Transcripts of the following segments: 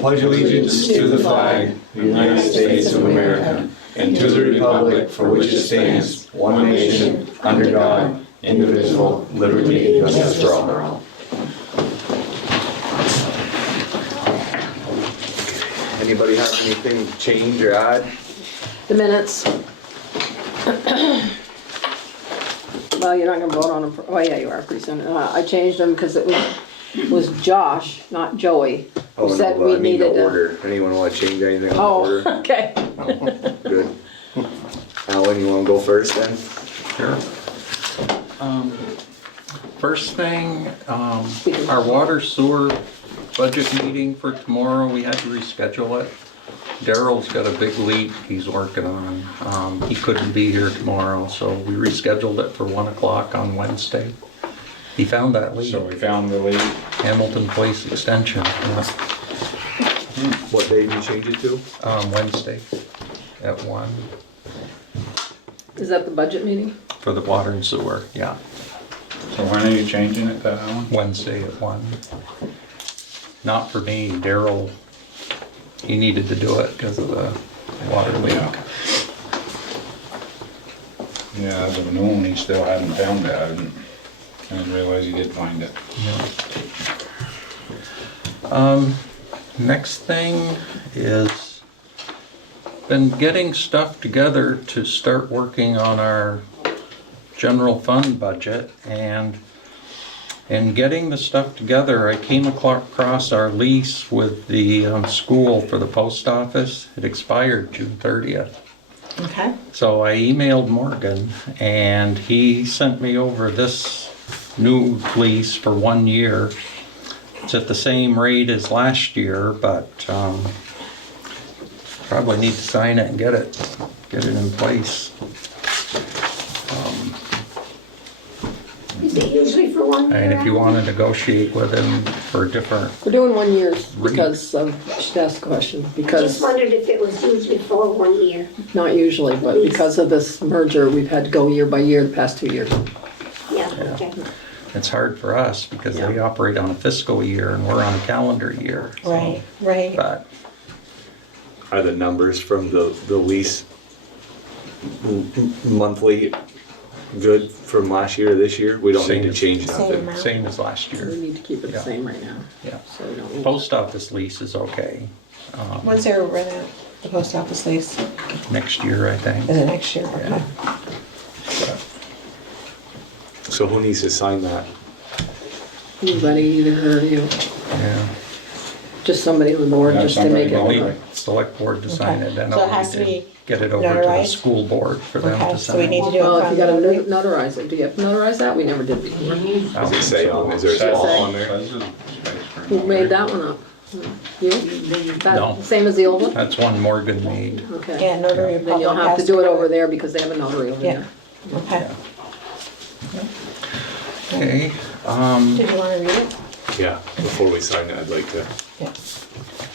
pledge allegiance to the flag of the United States of America and to the republic for which it stands, one nation, under God, indivisible, liberty and justice for all. Anybody have anything to change or add? The minutes. Well, you're not gonna vote on them, oh yeah, you are pretty soon. I changed them because it was Josh, not Joey, who said we needed the to. order. Anyone want to change anything on the Oh, order? okay. Good. Alan, you want to go first then? Sure. First thing, our water sewer budget meeting for tomorrow, we had to reschedule it. Daryl's got a big leak he's working on. He couldn't be here tomorrow, so we rescheduled it for 1 o'clock on Wednesday. He found that leak. So we found the lead. Hamilton Place Extension. What day did you change it to? Wednesday at 1 Is that the budget meeting? for the water and sewer, yeah. So when are you changing it to, Alan? Wednesday at 1. Not for me, Daryl, he needed to do it because of the water leak. Yeah, as of noon, he still hadn't found it. I didn't realize he did find it. Next thing is been getting stuff together to start working on our general fund budget, and in getting the stuff together, I came across our lease with the school for the post office. It expired June 30th. Okay. So I emailed Morgan and he sent me over this new lease for 1 year. It's at the same rate as last year, but probably need to sign it and get it in place. Is it usually for 1 year? And if you want to negotiate with him for a different, We're doing 1 year because of, I should ask a question, Just because, wondered if it was usually for 1 year. not usually, but because of this merger, we've had to go year by year the past 2 years. Yeah, okay. it's hard for us because they operate on a fiscal year and we're on a calendar year. so- Right, right. But Are the numbers from the lease monthly good from last year to this year? We don't need to change Same nothing. amount. same as last We year. need to keep it the Yeah. same right now, Yeah. so we don't need. Post office lease is okay. When's their run out, the post office lease? Next year, I think. Is it next year? Yeah. Okay. So who needs to sign that? Anybody, either her or you, Yeah. just somebody on the board, Yeah, just to make somebody it. on Leave select board to sign Okay. it, then So it I'll has need to to be get it over to the notarized? school board for them Okay, to so we sign. need to do it. Well, if you gotta from- notarize it, do you have to notarize that? We never did before. Does it say on, is there a spot on there? Who made that one up? You? That, No. same as the old one? That's one Morgan made. Okay. Yeah, notary Then you'll public have to has do it go- over there because they have a notary over Yeah, there. okay. Okay, Did you wanna read it? Yeah, before we sign it, I'd like to, Yeah.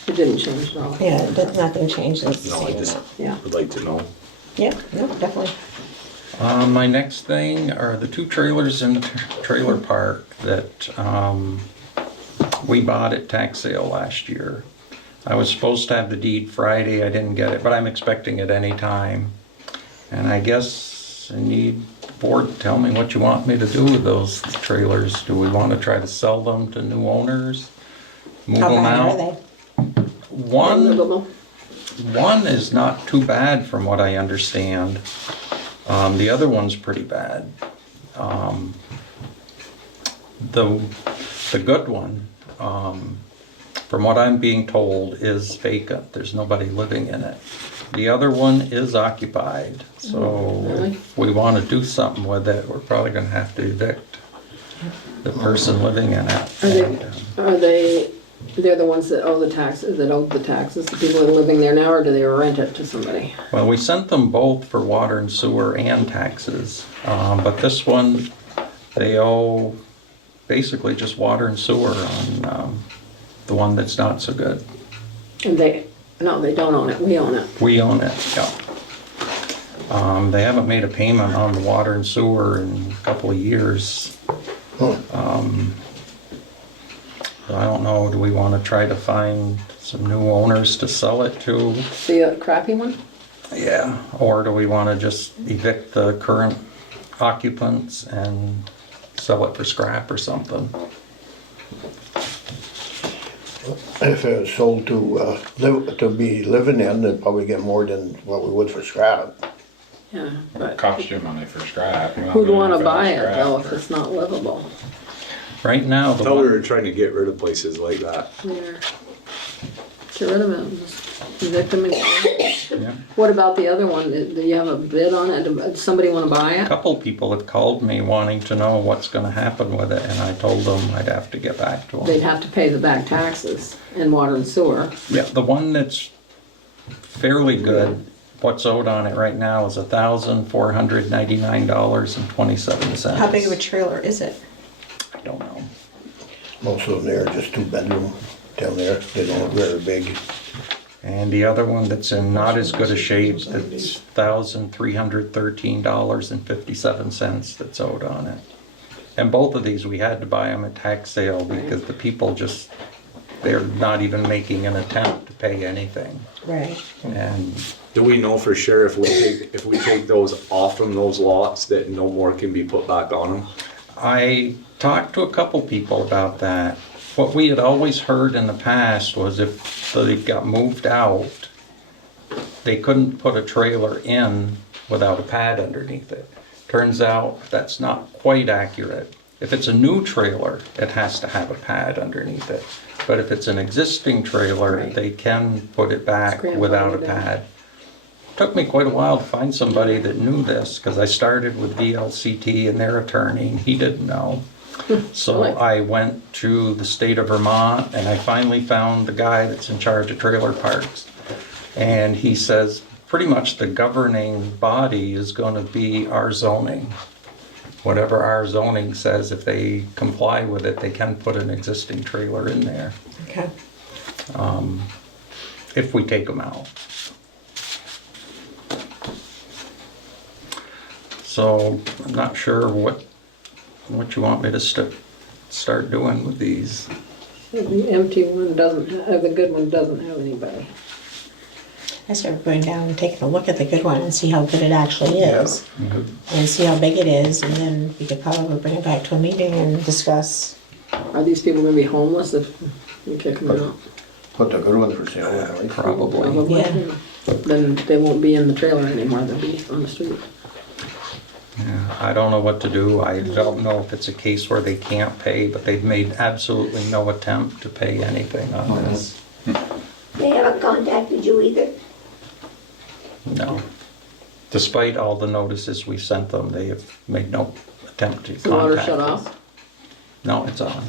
It didn't change at all. Yeah, nothing changed, it's the no, I same just amount. Yeah. would like to know. Yeah, no, definitely. my next thing are the 2 trailers in the trailer park that we bought at tax sale last year. I was supposed to have the deed Friday, I didn't get it, but I'm expecting it any time. And I guess I need the board to tell me what you want me to do with those trailers. Do we want to try to sell them to new owners? Move How them bad are out? they? One is not too bad from what I understand. The other one's pretty bad. The good one, from what I'm being told, is vacant. There's nobody living in it. The other one is occupied. So Really? if we want to do something with it, we're probably going to have to evict the person living in it. They're the ones that owe the taxes, the people that are living there now, or do they rent it to somebody? Well, we sent them both for water and sewer and taxes, but this one, they owe basically just water and sewer on the one that's not so good. And no, they don't own it, we own it. We own it, yeah. They haven't made a payment on the water and sewer in a couple of years. I don't know, do we want to try to find some new owners to sell it to. The crappy one? Yeah. Or do we want to just evict the current occupants and sell it for scrap or something? If it was sold to be living in, they'd probably get more than what we would for scrap. Yeah, but Cost you money for scrap. who'd wanna buy it though if it's not livable? Right now, I the thought we were one, trying to get rid of places like that. Yeah. Get rid of it, just evict them and yeah. what about the other one? Do you have a bid on it? Does somebody wanna buy A it? couple people have called me wanting to know what's gonna happen with it, and I told them I'd have to get back to They'd them. have to pay the back taxes in water and sewer. Yeah, the one that's fairly good, what's owed on it right now is $1,499.27. How big of a trailer is it? I don't know. Most of them there are just 2-bedroom down there. They don't look very big. And the other one that's in not as good a shape, that's $1,313.57 that's owed on it. And both of these, we had to buy them at tax sale because the people just, they're not even making an attempt to pay anything. Right. And Do we know for sure if we take those off from those lots that no more can be put back on them? I talked to a couple people about that. What we had always heard in the past was if they got moved out, they couldn't put a trailer in without a pad underneath it. Turns out that's not quite accurate. If it's a new trailer, it has to have a pad underneath it. But if it's an existing trailer, Right. they can put it back It's without a grandfathered in. pad. Took me quite a while to find somebody that knew this, because I started with VLCT and their attorney, and he didn't know. So Really? I went to the state of Vermont, and I finally found the guy that's in charge of trailer parks. And he says, pretty much the governing body is gonna be our zoning. Whatever our zoning says, if they comply with it, they can put an existing trailer in there, Okay. if we take them out. So I'm not sure what you want me to start doing with these. The empty one doesn't, the good one doesn't have anybody. I started going down and taking a look at the good one and see how good it actually is. And see how big it is, and then we could probably bring it back to a meeting and discuss. Are these people gonna be homeless if you kick them out? Put the good ones for sale, right? Probably. Probably. Yeah. Then they won't be in the trailer anymore, they'll be on the street. Yeah, I don't know what to do. I don't know if it's a case where they can't pay, but they've made absolutely no attempt to pay anything on this. They haven't contacted you either? No. Despite all the notices we sent them, they have made no attempt to The water contact shut us. off? No, it's on.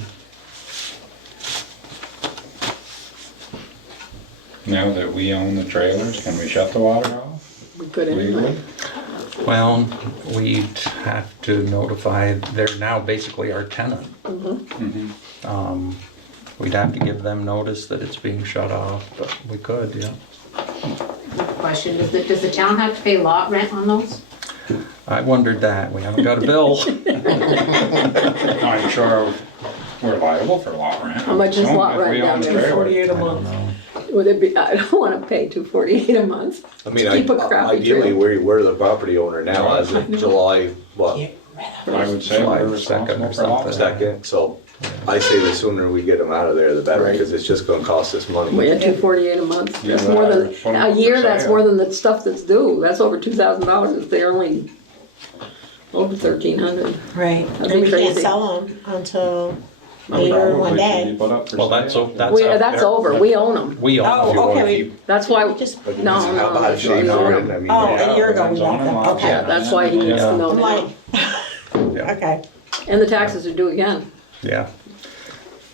Now that we own the trailers, can we shut the water off We could anyway. legally? Well, we'd have to notify, they're now basically our tenant. We'd have to give them notice that it's being shut off, but we could, yeah. Question, does the town have to pay lot rent on those? I wondered that. We haven't got a bill. I'm sure we're liable for lot rent. How much is lot rent down there? $48 a I don't month. know. Would it be, I don't wanna pay $248 a month. I mean, Keep a crappy ideally, trailer. we're the property owner now as of July, what, Get rid of I would say July we're 2nd or responsible for lot something. rent. second, so I say the sooner we get them out of there, the better, because it's just gonna cost us money. We had $248 a month, Yeah, that's more I than, put 'em a up year, for that's sale. more than the stuff that's due, that's over $2,000 if they're only over $1,300. Right, That'd and be we can't crazy. sell them until Well, later one probably should be day. put up for Well, that's, sale. That's over, we own them, We own Oh, If you wanna okay, keep- that's why, Just, but No, how no, bad shape we own they're in, them. I mean, oh, yeah. a year ago we Depends bought on them, lot. okay. yeah, that's why he needs to know I'm now. like, Yeah. okay, And the taxes are due again. Yeah.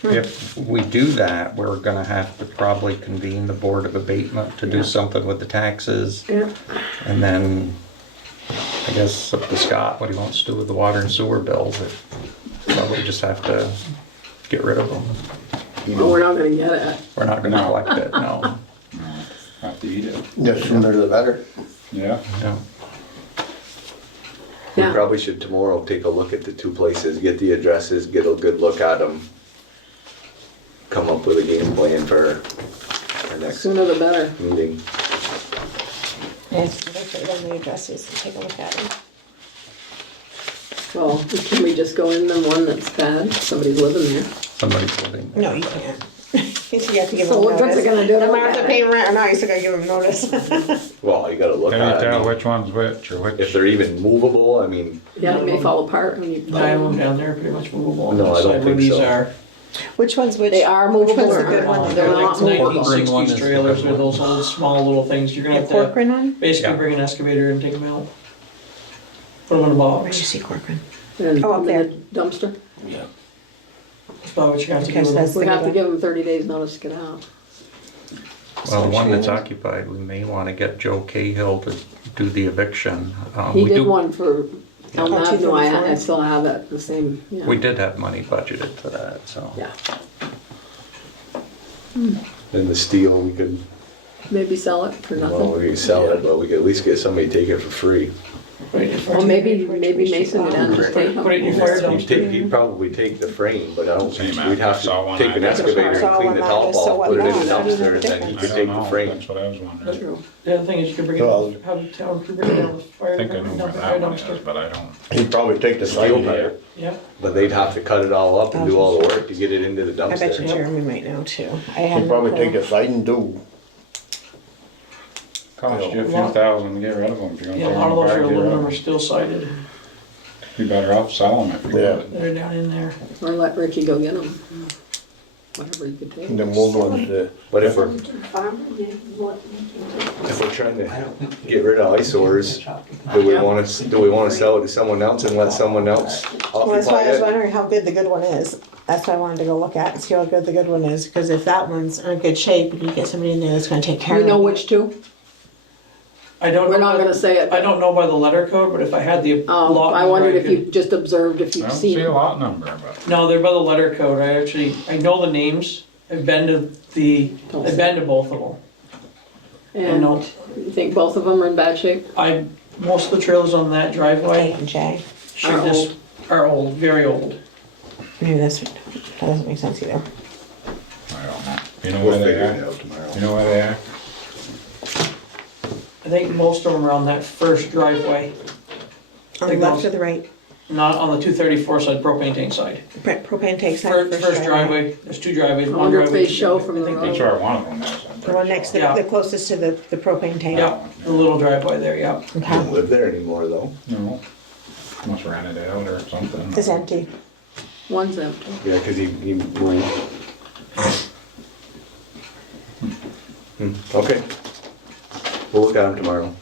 If we do that, we're gonna have to probably convene the Board of Abatement to do something with the taxes. Yeah. And then, I guess up to Scott, what he wants to do with the water and sewer bills. Probably just have to get rid of them. But we're not gonna get it. We're not gonna No. collect it, no. Have to eat it, The sooner the better. yeah. No. We Yeah. probably should tomorrow take a look at the two places, get the addresses, get a good look at them. Come up with a game plan for next Sooner the better. meeting. Yes, I'll put down the addresses and take a look at them. Well, can we just go in the one that's bad? Somebody's living there. Somebody's living there. No, you can't. You have to give So them what's notice. it gonna do? No matter if they're paying rent or not, you still gotta give them notice. Well, you gotta look Can you at tell it. which one's which, or If which? they're even movable, I mean, Yeah, it may fall apart when you. Nine of them down there are pretty much movable. on No, the I don't side where think these so. are. Which one's which? They are Which movable one's the or good not? one? They're They're not like movable. Corcoran one 1960s is the trailers good with one. those old small little things. You're gonna The have to Corcoran one? basically Yeah. bring an excavator and take them out. Put them in a Where'd you box. see Corcoran? And Oh, up put them in the dumpster. That's probably what you're gonna have to do. Because with that's them. We the have good to one. give them 30 days notice to get out. Well, the one that's occupied, we may want to get Joe Cahill to do the eviction. He We did do- one for Elm Oh, Avenue, I 234. still have it, the same, yeah. We did have money budgeted for that, so. Yeah, in the steel, we could, maybe sell it for well, nothing. we could sell it, but we could at least get somebody to take it for free. Put it in your fire- Well, maybe Mason would end just take them. Put it in your fire He'd dumpster. he'd probably take the frame, but I don't think, Same we'd have saw to one take an I- excavator and Saw clean one the that top was so off, put it in the what not? dumpster, and then he I could don't take the know, frame. that's what I was wondering. True. The other thing is you can bring Well- it, have the town crew bring it down the fire. I think I know dump where the that fire one is, dumpster. but I don't. He'd probably take the Steel side here. pipe, Yeah. but they'd have to cut it all up and do all the work to get it into the I bet you dumpster. Jeremy might know too. I He'd had probably no take clue. the siding too. Cost you a few thousand to get rid of them if you're Yeah, gonna a throw lot of them those back, are get rid aluminum of are them. steel sided. You better off selling them if you Yeah. would. They're down in there. Or let Ricky go get them. Whatever he could take. Them old ones, But if we're, Farmer, what? if we're trying to get rid of eyesores, do we wanna sell it to someone else and let someone else Well, that's why occupy I was it? wondering how good the good one is. That's why I wanted to go look at and see how good the good one is. Because if that one's in good shape, and you get somebody in there that's gonna take care We of it. know which two? I don't. We're know not by- gonna say it. I don't know by the letter code, but if I had the lot. I number, wondered if could- you just observed if I you've don't seen see a it. lot number, but. No, they're by the letter code. I know the names. I've been to both of them. And know. you think both of them are in bad shape? Most of the trailers on that A driveway and J. are old, very old. Maybe that doesn't make sense either. I don't know. You know We'll where they figure it are? out tomorrow. You know where they are? I think most of them are on that first driveway, On the It left goes- or the right? not on the 234 side, propane tank side. Propane takes that First driveway, there's two driveways. I one wonder if driveway, they two show driveway. from the I think That's they- where one of them is. I'm The pretty one next, sure. Yeah. the closest to the propane tank. Yeah, the little driveway there, yeah. He Okay. don't live there anymore though. No. Must rent it out or something. It's empty. One's empty. Yeah, cause he moved. Okay. We'll look at him tomorrow.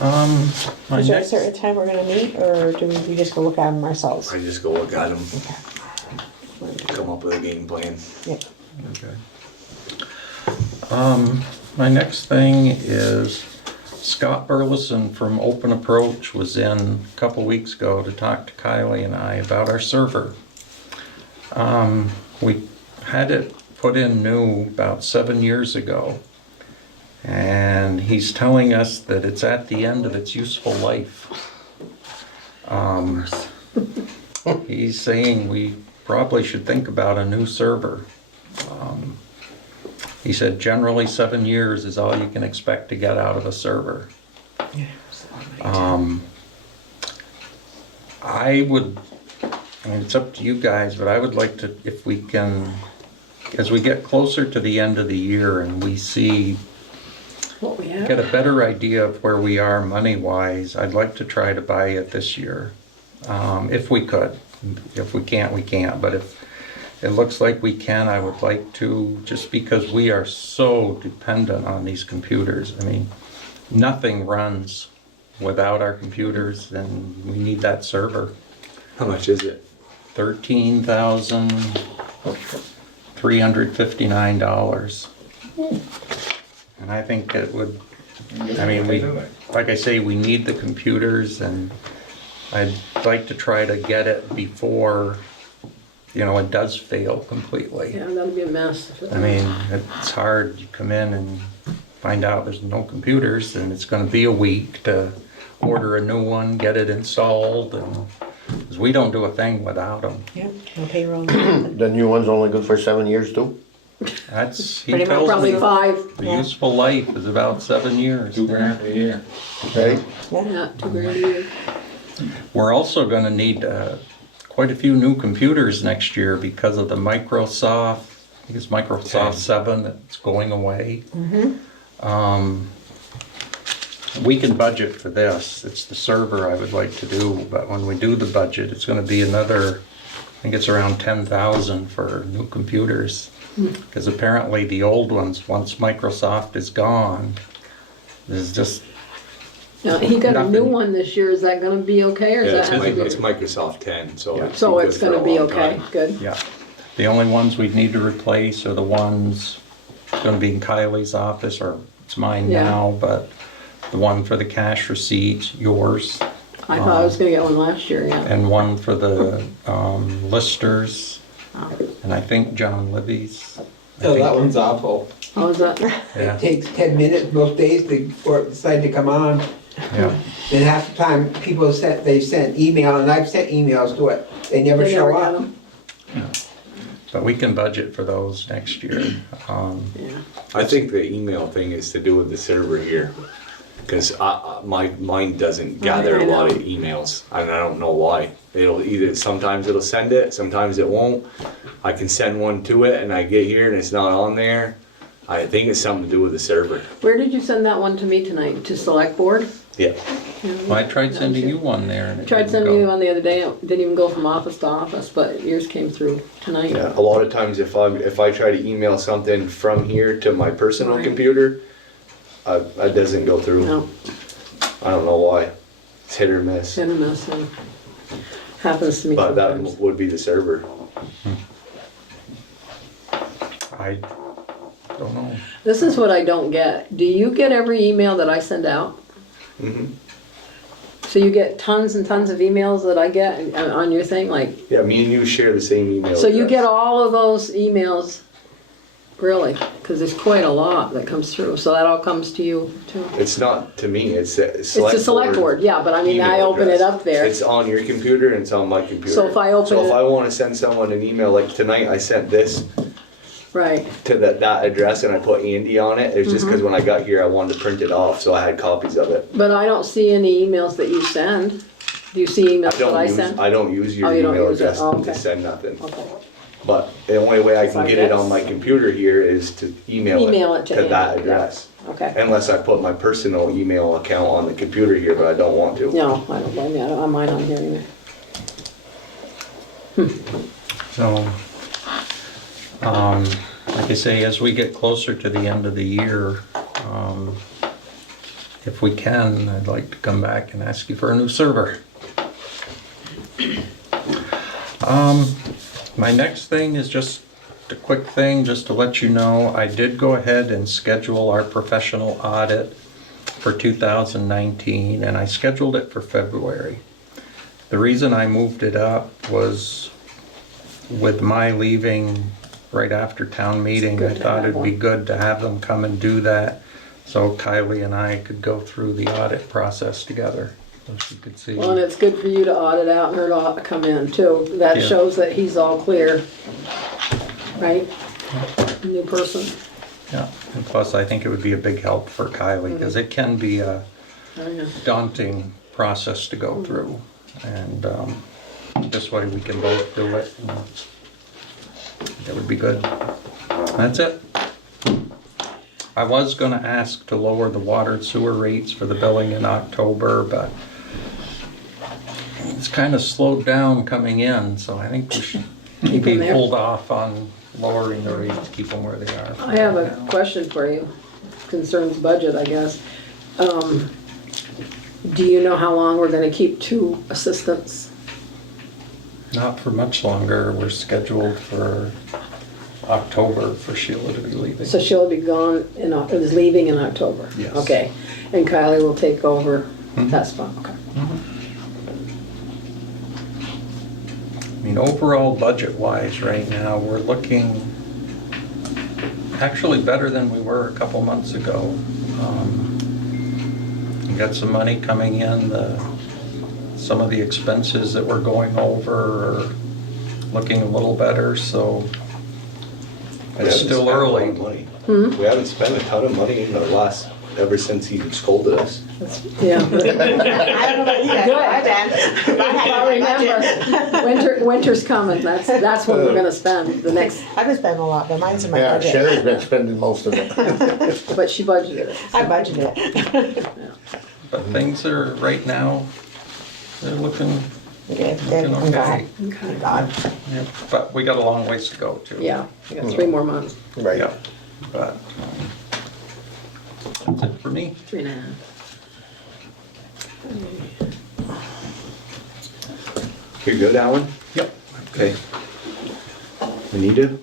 My Is there a next, certain time we're gonna meet, or do we just go look at them ourselves? I just go look at him, come up with a game plan. Yeah. okay. My next thing is Scott Burleson from Open Approach was in a couple weeks ago to talk to Kylie and I about our server. We had it put in new about 7 years ago. And he's telling us that it's at the end of its useful life. He's saying we probably should think about a new server. He said generally 7 years is all you can expect to get out of a server. I would, I mean, it's up to you guys, but I would like to, if we can, as we get closer to the end of the year and we see, What we have? get a better idea of where we are money-wise, I'd like to try to buy it this year, if we could. If we can't, we can't, but if it looks like we can, I would like to, just because we are so dependent on these computers. I mean, nothing runs without our computers, and we need that server. How much is it? $13,359. And I think it would, I mean, we, like I say, we need the computers, and I'd like to try to get it before, you know, it does fail completely. Yeah, that'll be a mess. I mean, it's hard, you come in and find out there's no computers, and it's gonna be a week to order a new one, get it installed, and, because we don't do a thing without them. Yep, no payroll. The new one's only good for 7 years too? That's, he Pretty much tells Probably me 5, the useful life is about 7 years. $2,000 a year. Okay, yeah, 2 grand a year. We're also gonna need quite a few new computers next year because of the Microsoft, I think it's Microsoft 7 that's going away. We can budget for this. It's the server I would like to do, but when we do the budget, it's gonna be another, I think it's around 10,000 for new computers. Because apparently the old ones, once Microsoft is gone, there's just, Now, he got a new Nothing. one this year, is that gonna be okay, or is Yeah, that it's, has to be? it's Microsoft 10, so Yeah. it's So been it's good for gonna a be long okay, time. good. yeah. The only ones we'd need to replace are the ones gonna be in Kylie's office, or it's mine Yeah. now, but the one for the cash receipts, yours, I thought I was gonna get one last year, yeah. and one for the listers, and I think John Libby's. I Oh, think- that one's awful. How was that? Yeah, It takes 10 minutes most days for it decide to come on. yeah. And half the time, they've sent email, and I've sent emails to it, they never They show never got up. 'em. But we can budget for those next year. Yeah. I think the email thing is to do with the server here. Because mine doesn't gather I a lot know. of emails, and I don't know why. Sometimes it'll send it, sometimes it won't. I can send one to it and I get here and it's not on there. I think it's something to do with the server. Where did you send that one to me tonight? To select board? Yeah. Well, I tried sending you one there and it Tried didn't sending go. you one the other day, it didn't even go from office to office, but yours came through tonight. Yeah, a lot of times if I try to email something from here to my personal Right. computer, it doesn't go through. No, I don't know why. It's hit or miss. hit or miss, and happens to me But that sometimes. would be the server. I don't know. This is what I don't get. Do you get every email that I send out? hmm So you get tons and tons of emails that I get on your thing, like, Yeah, me and you share the same email so you address. get all of those emails, really? Because there's quite a lot that comes through, so that all comes to you too? It's not to me, it's a It's the select board, yeah, but I mean, I email open it address. up there. It's on your computer and it's on my computer. So if I open So if it- I wanna send someone an email, like tonight I sent this Right, to that address and I put Andy on it, it's just Mm-hmm. cause when I got here I wanted to print it off, so I had copies of it. but I don't see any emails that you send. Do you see emails that I send? I don't use your Oh, you don't email use it. address Oh, to okay. send nothing. Okay, But the only way I So can I get it guess- on my computer here is to email Email it it to to that Andy, yeah. address. okay. Unless I put my personal email account on the computer here, but I don't want to. No, I don't blame you, I don't have mine on here either. So, like I say, as we get closer to the end of the year, if we can, I'd like to come back and ask you for a new server. My next thing is just a quick thing, just to let you know, I did go ahead and schedule our professional audit for 2019, and I scheduled it for February. The reason I moved it up was with my leaving right after town meeting, good I to thought have it'd be one. good to have them come and do that, so Kylie and I could go through the audit process together, so she could see. Well, and it's good for you to audit out and her to come in too. That Yeah. shows that he's all clear, right? New person. Yeah, and plus I think it would be a big help for Kylie, because it can be a Oh, yeah. daunting process to go through. And this way we can both do it. And it would be good. That's it. I was gonna ask to lower the water and sewer rates for the billing in October, but it's kind of slowed down coming in, so I think we should Keep maybe them there. hold off on lowering the rates, keep them where they are. I have a question for you. Concerns budget, I guess. Do you know how long we're gonna keep 2 assistants? Not for much longer. We're scheduled for October for Sheila to be leaving. So she'll be gone is leaving in October? Yes. Okay, and Kylie will take over, Mhm. that's fine, okay. I mean, overall budget-wise, right now, we're looking actually better than we were a couple months ago. We got some money coming in, some of the expenses that we're going over are looking a little better, so It's still early. We haven't spent a ton of money in the ever since he scolded us. Yeah. I don't know about you guys, but I've been. Well, remember, winter's coming, that's when we're gonna spend the next, I've been spending a lot, but mine's in my Yeah, budget. Sherry's been spending most of it. but she budgeted it. I budgeted it. But things are, right now, they're looking, Good, good, looking I'm glad. okay. Thank God. Yeah, but we got a long ways to go too. Yeah, we got 3 more months, Right. Yeah, but that's it for me. 3.5. You're good, Alan? Yep. Okay. Anita?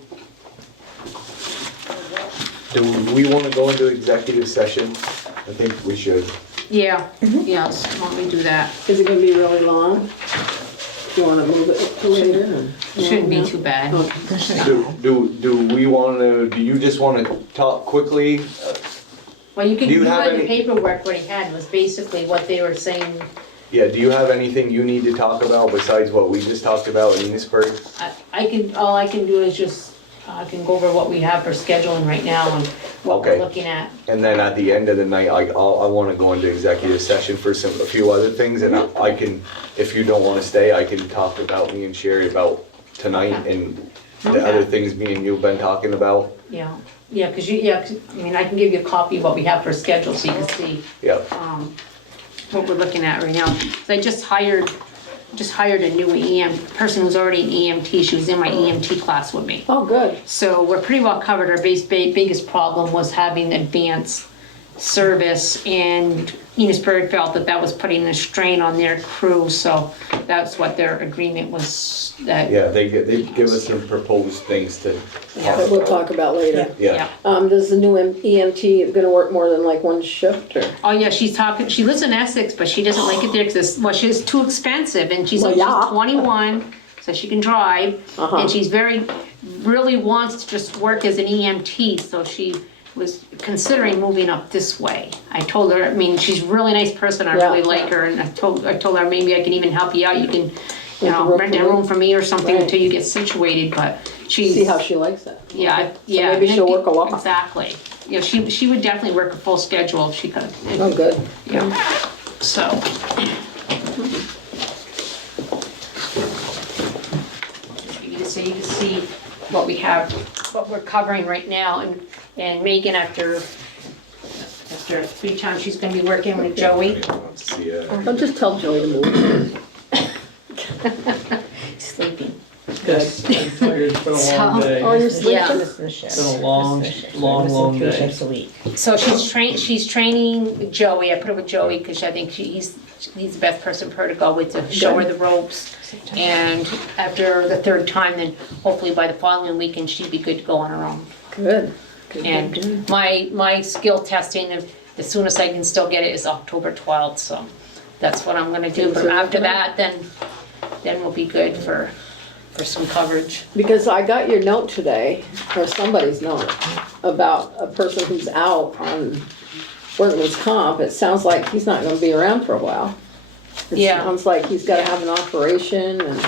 Do we wanna go into executive session? I think we should. Yeah, yes, why don't we do that? Is it gonna be really long? Do you wanna move it to later? or- Shouldn't be No? too bad. Do we wanna, do you just wanna talk quickly? Well, you could, Do you you have had the any- paperwork what he had was basically what they were saying. Yeah, do you have anything you need to talk about besides what we just talked about in Enosburg? All I can do is just, I can go over what we have for scheduling right now and what we're Okay. looking at. And then at the end of the night, I wanna go into executive session for a few other things, and I can, if you don't wanna stay, I can talk about me and Sherry about tonight and the Okay. other things me and you've been talking about. Yeah, yeah, 'cause I mean, I can give you a copy of what we have for schedule so you can see, Yep, what we're looking at right now. 'Cause I just hired a new person who's already an EMT, she was in my EMT class with me. Oh, good. So we're pretty well covered. Our biggest problem was having advanced service, and Enosburg felt that was putting a strain on their crew, so that's what their agreement was, that. yeah, they give us some proposed things to That we'll talk about later. Yeah, Does the new EMT gonna work more than like one shift or? Oh, yeah, she lives in Essex, but she doesn't like it there because she's too expensive, and she's Well, yeah. 21, so she can drive, Uh-huh. and she's really wants to just work as an EMT, so she was considering moving up this way. I told her, I mean, she's a really nice person, I Yeah. really like her, and I told her maybe I can even help you out, you can, Rent rent a a room. room for me or something Right. until you get situated, but she's. See how she likes it. Yeah, So yeah. maybe she'll work a lot. Exactly. Yeah, she would definitely work a full schedule if she could. Oh, good. Yeah, so. So you can see what we have, what we're covering right now, and Megan after 3 times, she's gonna be working with Joey. see, Don't just tell Joey to move. Sleeping. Yes, I'm tired, it's been a long day. Oh, you're Yeah. sleeping? This is the shift. It's been a long, This is the shift. long, We're long missing 3 day. shifts a week. So she's training Joey. I put her with Joey because I think he's the best person for her to go with to show her the ropes. And after the 3rd time, then hopefully by the following weekend, she'd be good to go on her own. Good. Good, good, And good. my skill testing, the soonest I can still get it is October 12th, so that's what I'm gonna do. But after that, then we'll be good for some coverage. Because I got your note today, or somebody's note, about a person who's out on workman's comp. It sounds like he's not gonna be around for a while. It Yeah. sounds like he's gotta have an operation and,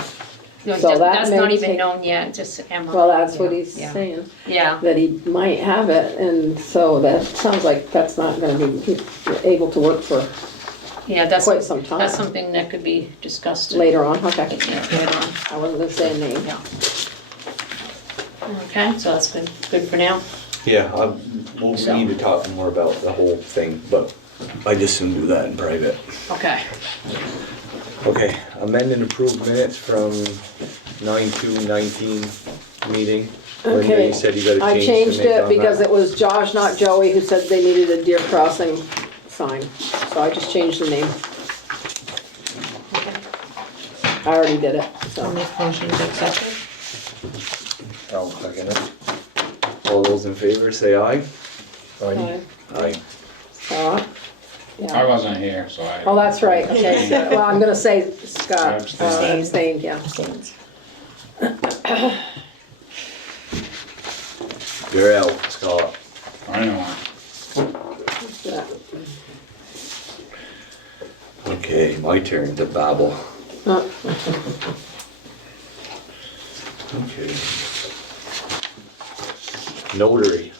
You know, So that that's not may even take- known yet, just Emma. well, that's what he's Yeah. saying, Yeah, that he might have it. And so that sounds like that's not gonna be able to work for yeah, that's. quite some time. That's something that could be discussed. later on. Okay. Yeah, later on. I wasn't gonna say a name. Yeah. Okay, so that's good for now. yeah, we'll need to talk more about the whole thing, but I just soon do that in private. Okay. Okay, amend and approve minutes from 9/2/19 meeting. Linda, Okay. you said you got a I change changed to make it on because that? it was Josh, not Joey, who said they needed a deer crossing sign. So I just changed the name. I already did it, I'll so. make a motion to accept it. I'll second it. All those in favor, say aye. Aye. Aye. All right. I Yeah. wasn't here, so I. Oh, that's right, okay, so, well, I'm gonna say Scott Abstained. abstained, yeah. Abstains. You're out, Scott. I know. Yeah. Okay, my turn to babble. Uh, Okay. Notary.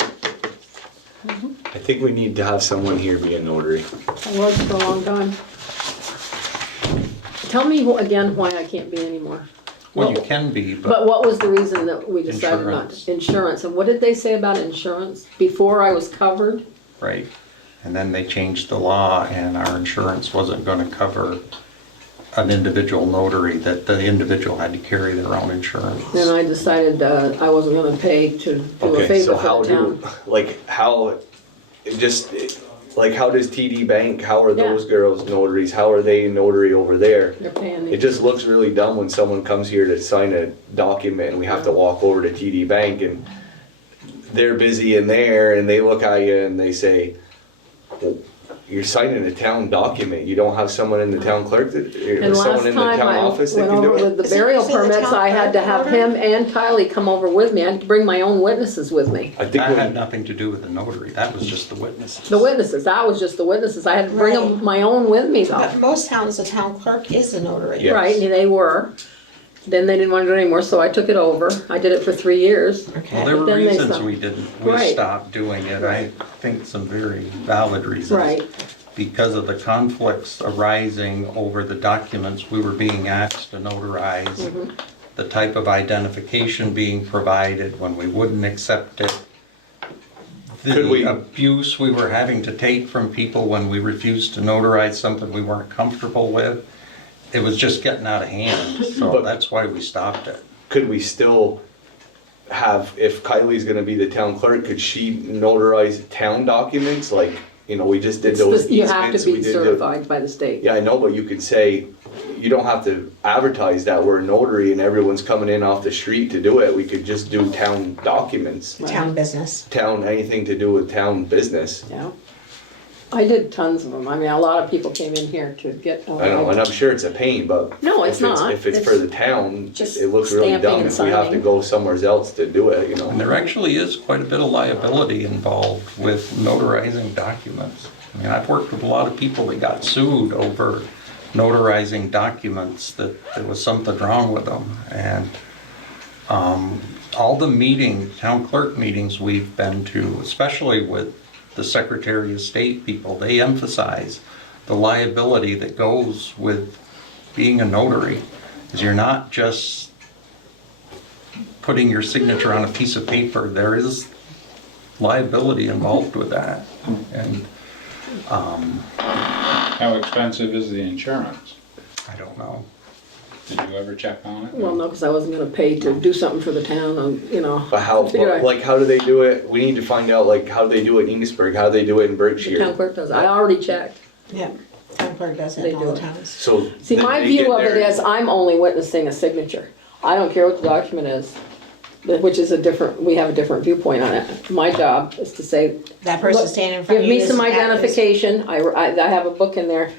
I think we need to have someone here be a notary. I was for a long time. Tell me again why I can't be anymore. Well, you can be, but But what was the reason that we decided not Insurance. to? Insurance, and what did they say about insurance? Before I was covered? right. And then they changed the law and our insurance wasn't gonna cover an individual notary, that the individual had to carry their own insurance. And I decided I wasn't gonna pay to do a Okay, favor so for how the town. how does TD Bank, how are Yeah. those girls notaries, how are they notary over there? They're paying It me. just looks really dumb when someone comes here to sign a document and we have to walk over to TD Bank and they're busy in there and they look at you and they say, well, you're signing a town document, you don't have someone in the town clerk that, or And someone last in the time town I office that went can do over it? with the Is it burial usually the permits, town I had to clerk have notary? him and Kylie come over with me. I had to bring my own witnesses with me. I think That had when, nothing to do with the notary, that was just the witnesses. The witnesses, that was just the witnesses. I had to bring them Right. my own with me though. But most towns, the town clerk is the notary. Yeah. Right, and they were. Then they didn't want to do it anymore, so I took it over. I did it for 3 years. Well, there were Then they reasons stopped. we Right. stopped doing it, I Right. think some very valid reasons. Right, Because of the conflicts arising over the documents we were being asked to notarize, Mm-hmm. the type of identification being provided when we wouldn't accept it, Could we- the abuse we were having to take from people when we refused to notarize something we weren't comfortable with. It was just getting out of hand, so But- that's why we stopped it. could we still have, if Kylie's gonna be the town clerk, could she notarize town documents? Like, you know, we just did It's those you have easements, to we be did the. certified by the state. Yeah, I know, but you could say, you don't have to advertise that we're a notary and everyone's coming in off the street to do it. We could just do town documents, Town business. town, anything to do with town business. Yeah. I did tons of them. I mean, a lot of people came in here to get. I know, and I'm sure it's a pain, but. No, it's if not. If it's for the town, just it looks really stamping dumb and if we have to signing. go somewhere else to do it, you know? And there actually is quite a bit of liability involved with notarizing documents. I mean, I've worked with a lot of people that got sued over notarizing documents, that there was something wrong with them. And all the town clerk meetings we've been to, especially with the Secretary of State people, they emphasize the liability that goes with being a notary. Is you're not just putting your signature on a piece of paper, there is liability involved with that. And How expensive is the insurance? I don't know. Did you ever check on it? Well, no, because I wasn't gonna pay to do something for the town, you know. But how, Figure out- like, how do they do it? We need to find out, like, how do they do it in Enosburg? How do they do it in The Berkshire? town clerk does. I already checked. Yeah, town clerk does it They in all do the it. towns. So. See, my they view get of it their- is I'm only witnessing a signature. I don't care what the document is, which is we have a different viewpoint on it. My job is to say, That person look, standing in front give of you. me some is- identification. I have a book in there,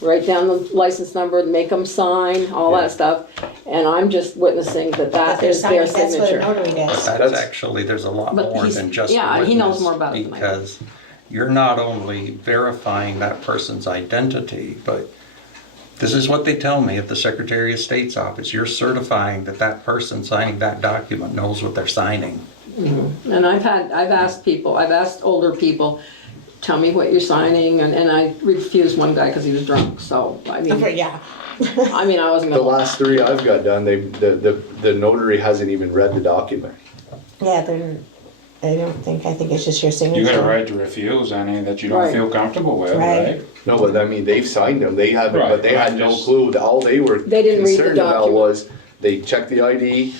write down the license number, make them sign, all Yeah. that stuff. And I'm just witnessing that But that they're is their signing, that's what a signature. notary does. That's actually, there's a lot But more he's- than just a yeah, witness. he knows more about it than I do. Because you're not only verifying that person's identity, but this is what they tell me at the Secretary of State's office. You're certifying that that person signing that document knows what they're signing. And I've asked older people, tell me what you're signing, and I refused one guy because he was drunk, so, I mean, Yeah, I wasn't The gonna. last 3 I've got done, the notary hasn't even read the document. yeah, I think it's just your signature. You got a right to refuse any that you don't Right. feel comfortable with, Right. right? No, but I mean, they've signed them, they haven't, Right, but they had right, no just- clue, all they were They didn't read the concerned about document. was, they checked the ID,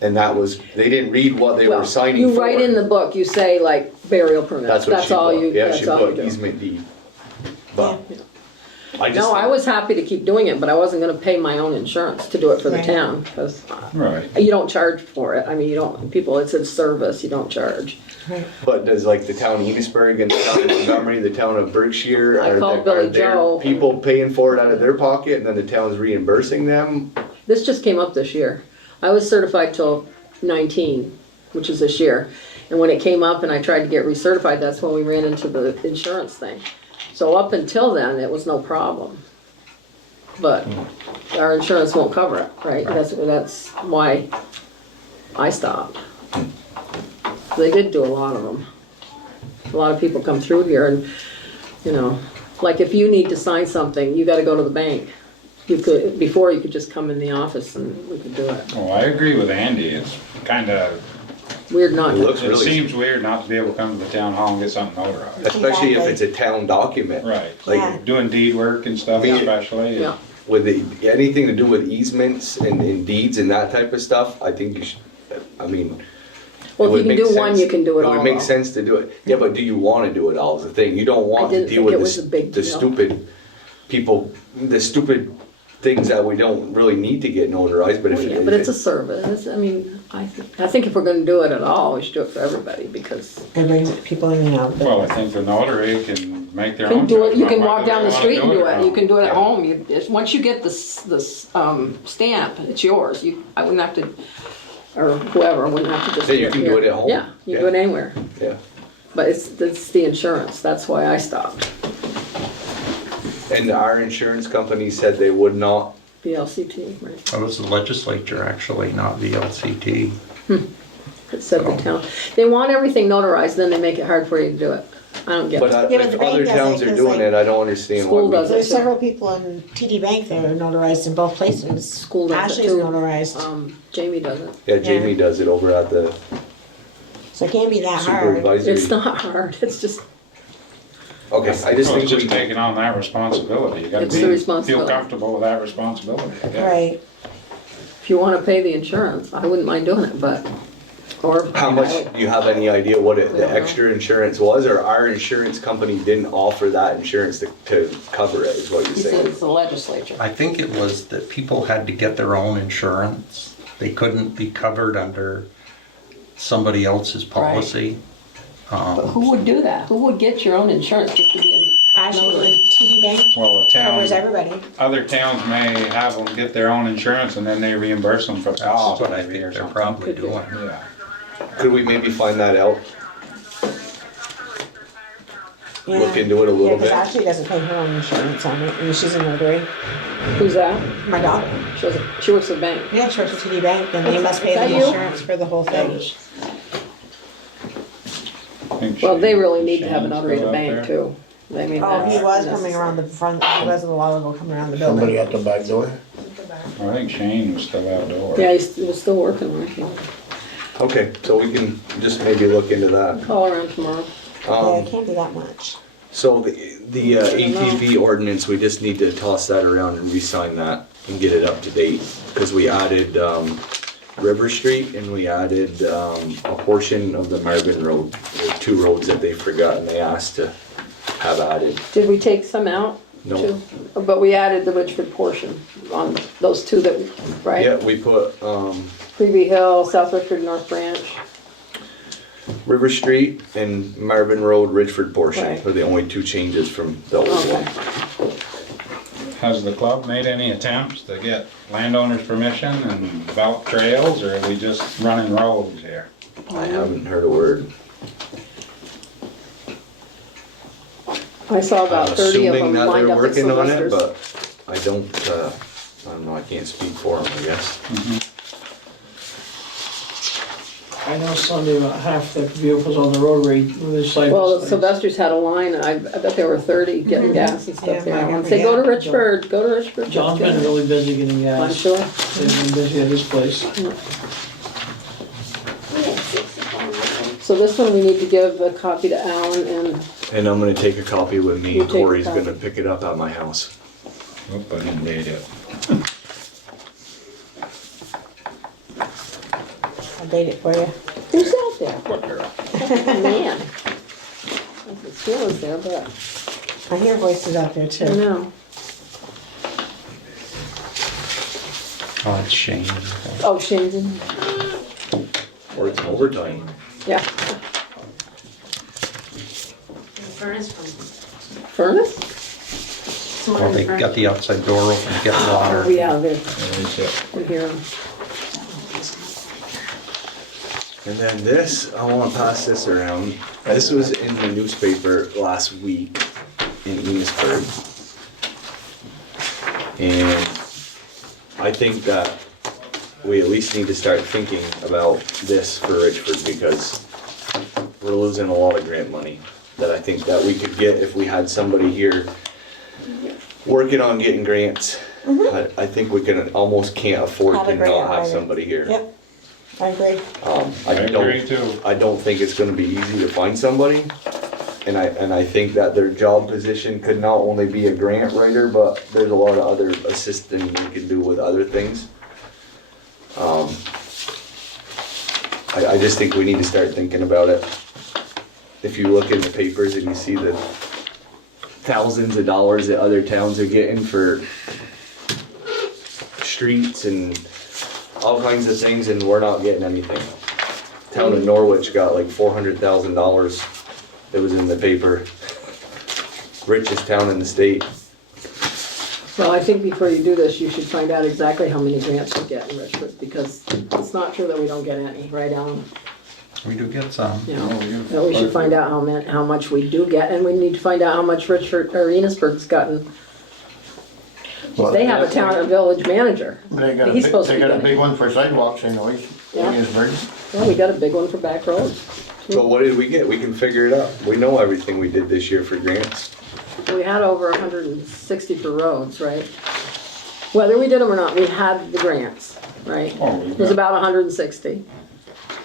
and that was, they didn't read what they were Well, signing you for. wait in the book, you say like burial permit, That's what that's she all put, you, yeah, that's she all you put do. easement deed. But, Yeah. I just. No, I was happy to keep doing it, but I wasn't gonna pay my own insurance to do it for the Right. town, because Right. you don't charge for it. I mean, you don't, people, it's a service, you don't charge. But does like the town of Enosburg and the town of Montgomery, the town of Berkshire, I called are Billy there Joe. people paying for it out of their pocket and then the town's reimbursing them? This just came up this year. I was certified till 19, which is this year. And when it came up and I tried to get recertified, that's when we ran into the insurance thing. So up until then, it was no problem. But our insurance won't cover it, right? That's why I stopped. They did do a lot of them. A lot of people come through here and, you know, like if you need to sign something, you gotta go to the bank. Before you could just come in the office and we could do it. Well, I agree with Andy, it's kinda, Weird not It to. looks it really, seems weird not to be able to come to the town hall and get something notarized. especially if Exactly. it's a town document. Right, Like, Yeah. doing deed work and stuff Yeah. especially. Yeah. with anything to do with easements and deeds and that type of stuff, I think you should, I mean. Well, it if would you can make do one, sense- you can do it all. It would make though. sense to do it. Yeah, but do you wanna do it all is the thing. You don't want to didn't deal think with it was a big the deal. stupid people, the stupid things that we don't really need to get notarized, but if. Well, yeah, but it's a service. I mean, I think if we're gonna do it at all, we should do it for everybody because It brings people in and out. Well, I think the notary can make their you own can do it, you judgment can whether walk they down the wanna street and do or it. not. You can do it at Yeah. home. Once you get this stamp, it's yours. I wouldn't have to, or whoever, wouldn't have to just. Yeah, you can do here. it at home. Yeah, you can do it anywhere. Yeah, But it's the insurance. That's why I stopped. and our insurance company said they would not, VLCT, right? That was the legislature, actually, not VLCT. It said the town. They want everything notarized, then they make it hard for you to do it. I don't get but it. Yeah, but if the bank other does it towns are 'cause, doing like, it, I don't understand School why does we. it. There's several people in TD Bank that are notarized in both places. School does it Ashley's too. notarized, Jamie does it. Yeah, Jamie Yeah. does it over at the so it can't be that hard. supervisory. It's not hard. It's just, Okay, I just Well, think it's just we, taking on that responsibility. You gotta It's the feel responsibility. comfortable with that responsibility, I guess. Right. if you wanna pay the insurance, I wouldn't mind doing it, but, or. how much, do you have any idea what I don't the know. extra insurance was, or our insurance company didn't offer that insurance to cover it, is what you're He said saying? it's the legislature. I think it was that people had to get their own insurance. They couldn't be covered under somebody else's policy. But who would do that? Who would get your own insurance just to be in? Ashley with TD Bank Well, the covers town, everybody. other towns may have them get their own insurance and then they reimburse them for the cost. That's what I maybe, think or they're something. probably Could be. doing. Yeah. Could we maybe find that out? Yeah. Look into it a little Yeah, because bit? Ashley doesn't pay her own insurance on it, and she's a notary. Who's that? My daughter. She works at the bank. Yeah, she works at TD Bank, and they must pay Is that the you? insurance for the whole thing. I think Well, they Shane- really need to have a Shane's notary at the still out bank there. too. I mean, Oh, he that's was coming necessary. around the front, he was a while ago coming around the Somebody building. at the back door? I think Shane was still outdoors. Yeah, he was still working on it. Okay, so we can just maybe look into that. Call around tomorrow. Yeah, Um, it can't be that much. so the ATV ordinance, we just need to toss that around and re-sign that and get it up to date. Cause we added, River Street and we added, a portion of the Marvin Road. There were two roads that they forgot and they asked to have added. Did we take some out? No. too? But we added the Richford portion on those two that, right? Yeah, we put, Preview Hill, South Richford, North Branch. River Street and Marvin Road, Richford portion Right. are the only two changes from the old Okay. one. Has the club made any attempts to get landowners' permission and develop trails, or are we just running roads here? I haven't heard a word. I saw about I'm 30 of assuming them that lined they're up at working on it, Sylvester's. but I don't know, I can't speak for them, I guess. I know Sunday about half the vehicles on the roadway were decided. Well, Sylvester's had a line, and I bet there were 30 getting gas and Yeah, stuff there. I And remember, say, go to yeah. Richford, go to Richford. John's been really busy getting I'm gas. sure. They've been busy at his place. So this one, we need to give a copy to Alan and, And I'm gonna take a copy with me, You and take a Corey's copy. gonna pick it up at my house. Oop, I didn't date it. I'll date it for you. who's out there? Man. I can feel it there, but I hear voices out there I too. don't know. Oh, it's Shane. Oh, Shane's in, Or it's overtime. yeah. Furnace from. Furnace? Well, they got the outside door open to get water. Oh, yeah, they're, There's it. we're here. And then this, I wanna pass this around. This was in the newspaper last week in Enosburg. And I think that we at least need to start thinking about this for Richford because we're losing a lot of grant money that I think that we could get if we had somebody here working on getting grants. I think we can, almost can't afford Have a to grant not have writer. somebody here. Yep, I agree. I agree too. I don't think it's gonna be easy to find somebody. And I think that their job position could not only be a grant writer, but there's a lot of other assisting they can do with other things. I just think we need to start thinking about it. If you look in the papers and you see the thousands of dollars that other towns are getting for streets and all kinds of things, and we're not getting anything. Town of Norwich got like $400,000. It was in the paper. Richest town in the state. Well, I think before you do this, you should find out exactly how many grants we get in Richford, because it's not true that we don't get any, right, Alan? We do get some. You know, that we should find out how much we do get, and we need to find out how much Richford, or Enosburg's gotten. Well, They have a town and village manager. They got a He's big, supposed to they be got a getting big it. one for sidewalks anyways. Yeah. Well, we got a big one for back roads. So what did we get? We can figure it out. We know everything we did this year for grants. We had over 160 for roads, right? Whether we did them or not, we had the grants, right? Oh, It was about 160.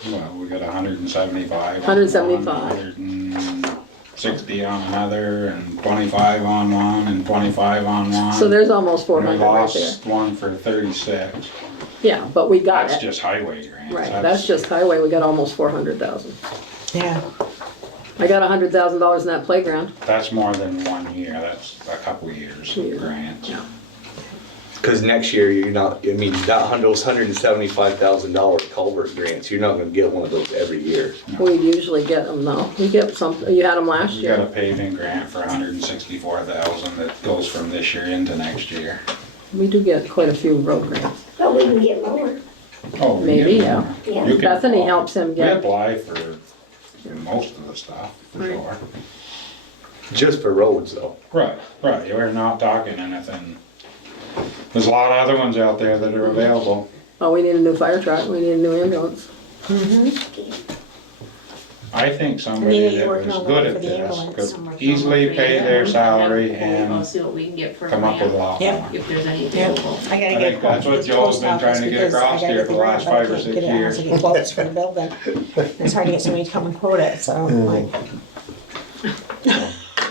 Well, we got 175. 175. 160 on another, and 25 on one, and 25 on one. So there's almost And 400 we right there. lost one for 36. Yeah, but we got That's it. just highway grants. Right, that's just highway, we got almost 400,000. Yeah. I got $100,000 in that playground. That's more than 1 year, that's a couple years Yeah. of grants. Yeah. Cause next year you're not, I mean, those $175,000 culvert grants, you're not gonna get one of those every year. We usually get them though. We get some, you had them last We got a year. paving grant for 164,000 that goes from this year into next year. We do get quite a few road grants. But we can get lower. Oh, we Maybe, get yeah. more. Yeah. You can Bethany apply. helps him We get, apply for most of the stuff, for Right. sure. Just for roads though. Right, we're not talking anything. There's a lot of other ones out there that are available. oh, we need a new fire truck, we need a new ambulance. I think somebody Maybe that you're was working on good one at for the this ambulance. could easily pay their salary We'll and see what we can get for a come up with a grant, lot Yep. more. if there's any Yep. available. I gotta I get think that's what quotes Joe's from the been trying post to get office across because I here gotta for the get last grant, 5 or but I 6 can't get it years. unless I get quotes for the building. It's hard to get somebody to come and quote it, so I'm like,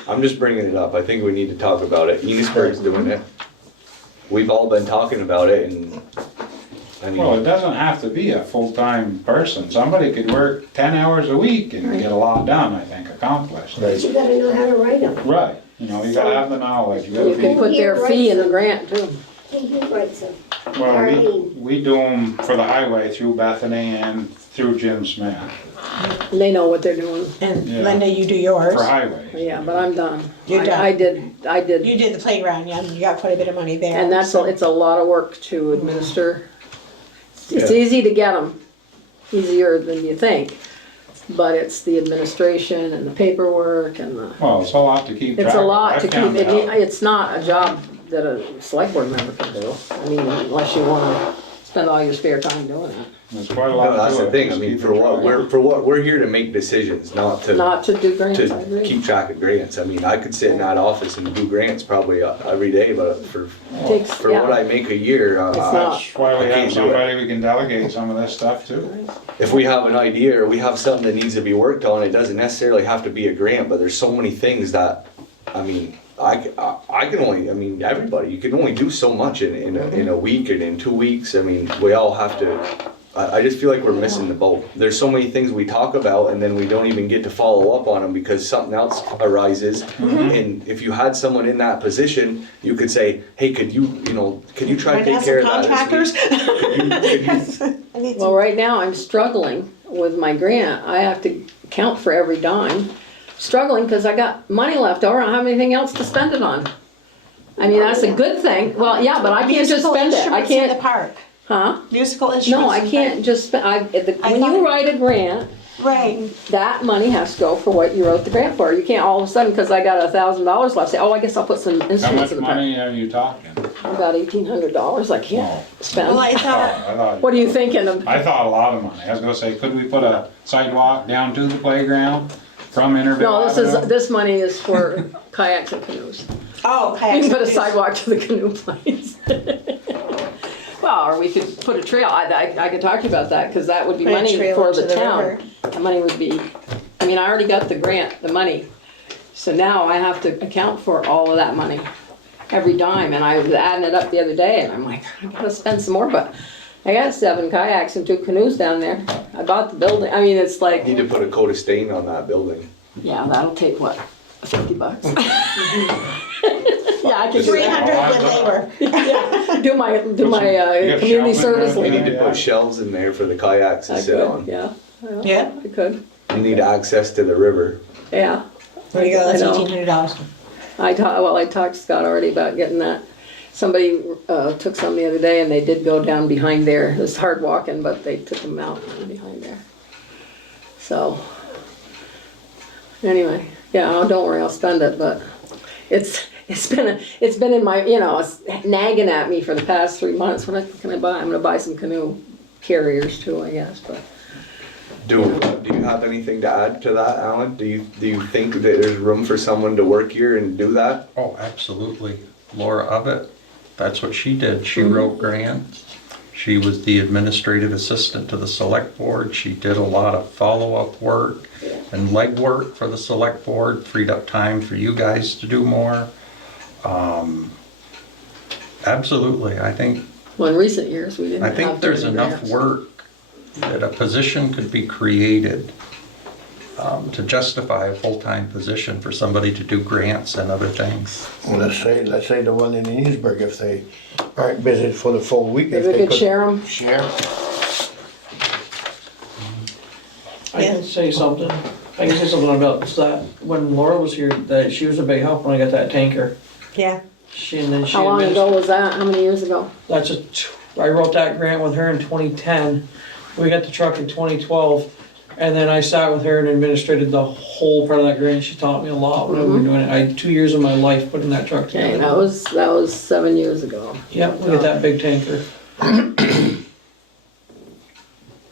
I'm just bringing it up. I think we need to talk about it. Enosburg's doing it. We've all been talking about it and, I Well, it mean, doesn't have to be a full-time person. Somebody could work 10 hours a week and get a lot done, I think, accomplished. But you gotta know how to write them. Right, you know, you gotta have the knowledge. You You gotta can be, put their fee in the grant too. He writes them. well, we do them for the highway through Bethany and through Jim Smith, They know what they're doing. and Yeah. Linda, you do yours. for highway. Yeah, but I'm done. You're done. I did, You did the playground, yeah, you got quite a bit of money there. and that's, so- it's a lot of work to administer. It's Yeah. easy to get them, easier than you think, but it's the administration and the paperwork and the, Well, it's a lot to keep track it's of. a lot I've to keep, found out. it's not a job that a select board member can do. I mean, unless you wanna spend all your spare time doing it. There's quite a lot to it. that's the thing. I just mean, keep for it what, track. we're here to make decisions, not to Not to do grants, I to agree. keep track of grants. I mean, I could sit in that office and do grants probably every day, but for Takes, what yeah, I make a year, It's not. That's why we I have can't do it. somebody we can delegate some of this stuff to. if we have an idea or we have something that needs to be worked on, it doesn't necessarily have to be a grant, but there's so many things that, I mean, I can only, I mean, everybody, you can only do so much in a week and in 2 weeks. I mean, we all have to, I just feel like we're missing the boat. There's so many things we talk about and then we don't even get to follow up on them because something else arises. And if you had someone in that position, you could say, hey, could you try to take care of that this week? I need Well, some- right now, I'm struggling with my grant. I have to count for every dime. Struggling because I got money left over. I don't have anything else to spend it on. I mean, that's a good thing. Well, yeah, but I can't just Musical spend it. I instruments in can't, the park. huh? Musical instruments. No, I in the can't just spend, when you thought- write a grant, park. Right, that money has to go for what you wrote the grant for. You can't all of a sudden, because I got $1,000 left, say, oh, I guess I'll put some How instruments much in the park. money are you talking? About $1,800 I can't spend. Well, I Oh, thought, I thought. What are you thinking of? I thought a lot of money. I was gonna say, could we put a sidewalk down to the playground from Intervale No, Avenue? this money is for kayaks and canoes. oh, You kayaks. can put a sidewalk to the canoe place. Well, or we could put a trail, I could talk to you about that, cause that would be Put a money trail for into the the town. river. The money would be, I mean, I already got the grant, the money. So now I have to account for all of that money, every dime, and I was adding it up the other day, and I'm like, I gotta spend some more, but I got 7 kayaks and 2 canoes down there. I bought the building, I mean, it's like, Need to put a coat of stain on that building. yeah, that'll take what, $50? Yeah, I could do 300 that. with labor. Yeah, do my You got community shelving service. there? We labor. need to put shelves in there for the kayaks to I sit could, on. yeah. Yeah. I could, You need access to the river. yeah. There you go, that's I know. $1,800. I talked to Scott already about getting that. Somebody took some the other day and they did go down behind there. It was hard walking, but they took them out from behind there. So, anyway, yeah, oh, don't worry, I'll spend it, but it's been in my, it's nagging at me for the past 3 months. What can I buy? I'm gonna buy some canoe carriers too, I guess, but. Do you have anything to add to that, Alan? Do you think that there's room for someone to work here and do that? Oh, absolutely. Laura Ovett, that's what she did. She Mm-hmm. wrote grants. She was the administrative assistant to the select board. She did a lot of follow-up work and legwork for the select board, freed up time for you guys to do more. Absolutely, I think Well, in recent years, we didn't have there's too many enough grants. work that a position could be created to justify a full-time position for somebody to do grants and other things. Well, let's say the one in Enosburg, if they aren't busy for the full week. if Maybe we they could share them. Share. I can say something. I can say something about that. When Laura was here, that she was a big help when I got that tanker. Yeah. How long ago was that? How many years ago? I wrote that grant with her in 2010. We got the truck in 2012, and then I sat with her and administrated the whole part of that grant. She taught me a lot when we were doing it. I had 2 years of my life putting that truck Okay, together. that was 7 years ago. Yep, we got that big tanker.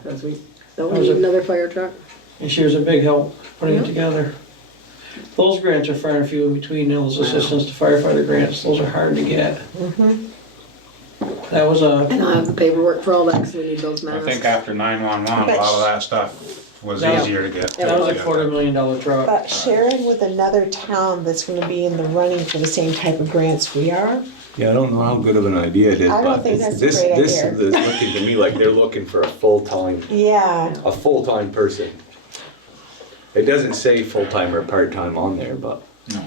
Because we don't need another fire truck. And she was a big help putting it Yeah. together. Those grants are far and few in between, those assistance to firefighter grants, those are hard to get. That was And I have the paperwork for all that, because we need those I masks. think after 911, a lot of that stuff was Yeah. easier to get. that was a $250,000 truck. But sharing with another town that's gonna be in the running for the same type of grants we are, Yeah, I don't know how good of an idea it is, I don't but think it's- that's a great this idea. is looking to me like they're looking for a full-time person. It doesn't say full-time or part-time on there, but No.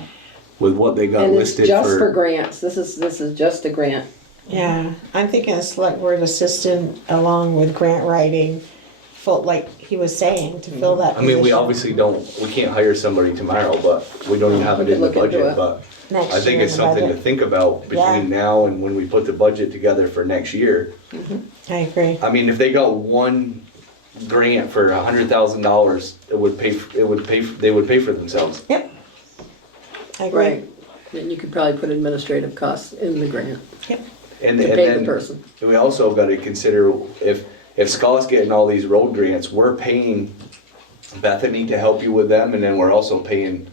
with what they got And it's listed just for for. grants. This is just a grant. yeah, I'm thinking a select board assistant along with grant writing, full, like he was saying, to fill that I mean, we position obviously we can't hire somebody tomorrow, but we don't even have it We in the could look into budget, it. but next I think year it's in the something to budget. think about Yeah. between now and when we put the budget together for next year. I agree. I mean, if they got one grant for $100,000, they would pay for themselves. Yep. I agree. Right. And you could probably put administrative costs in the grant And to and pay the then person. we also gotta consider if Scott's getting all these road grants, we're paying Bethany to help you with them, and then we're also paying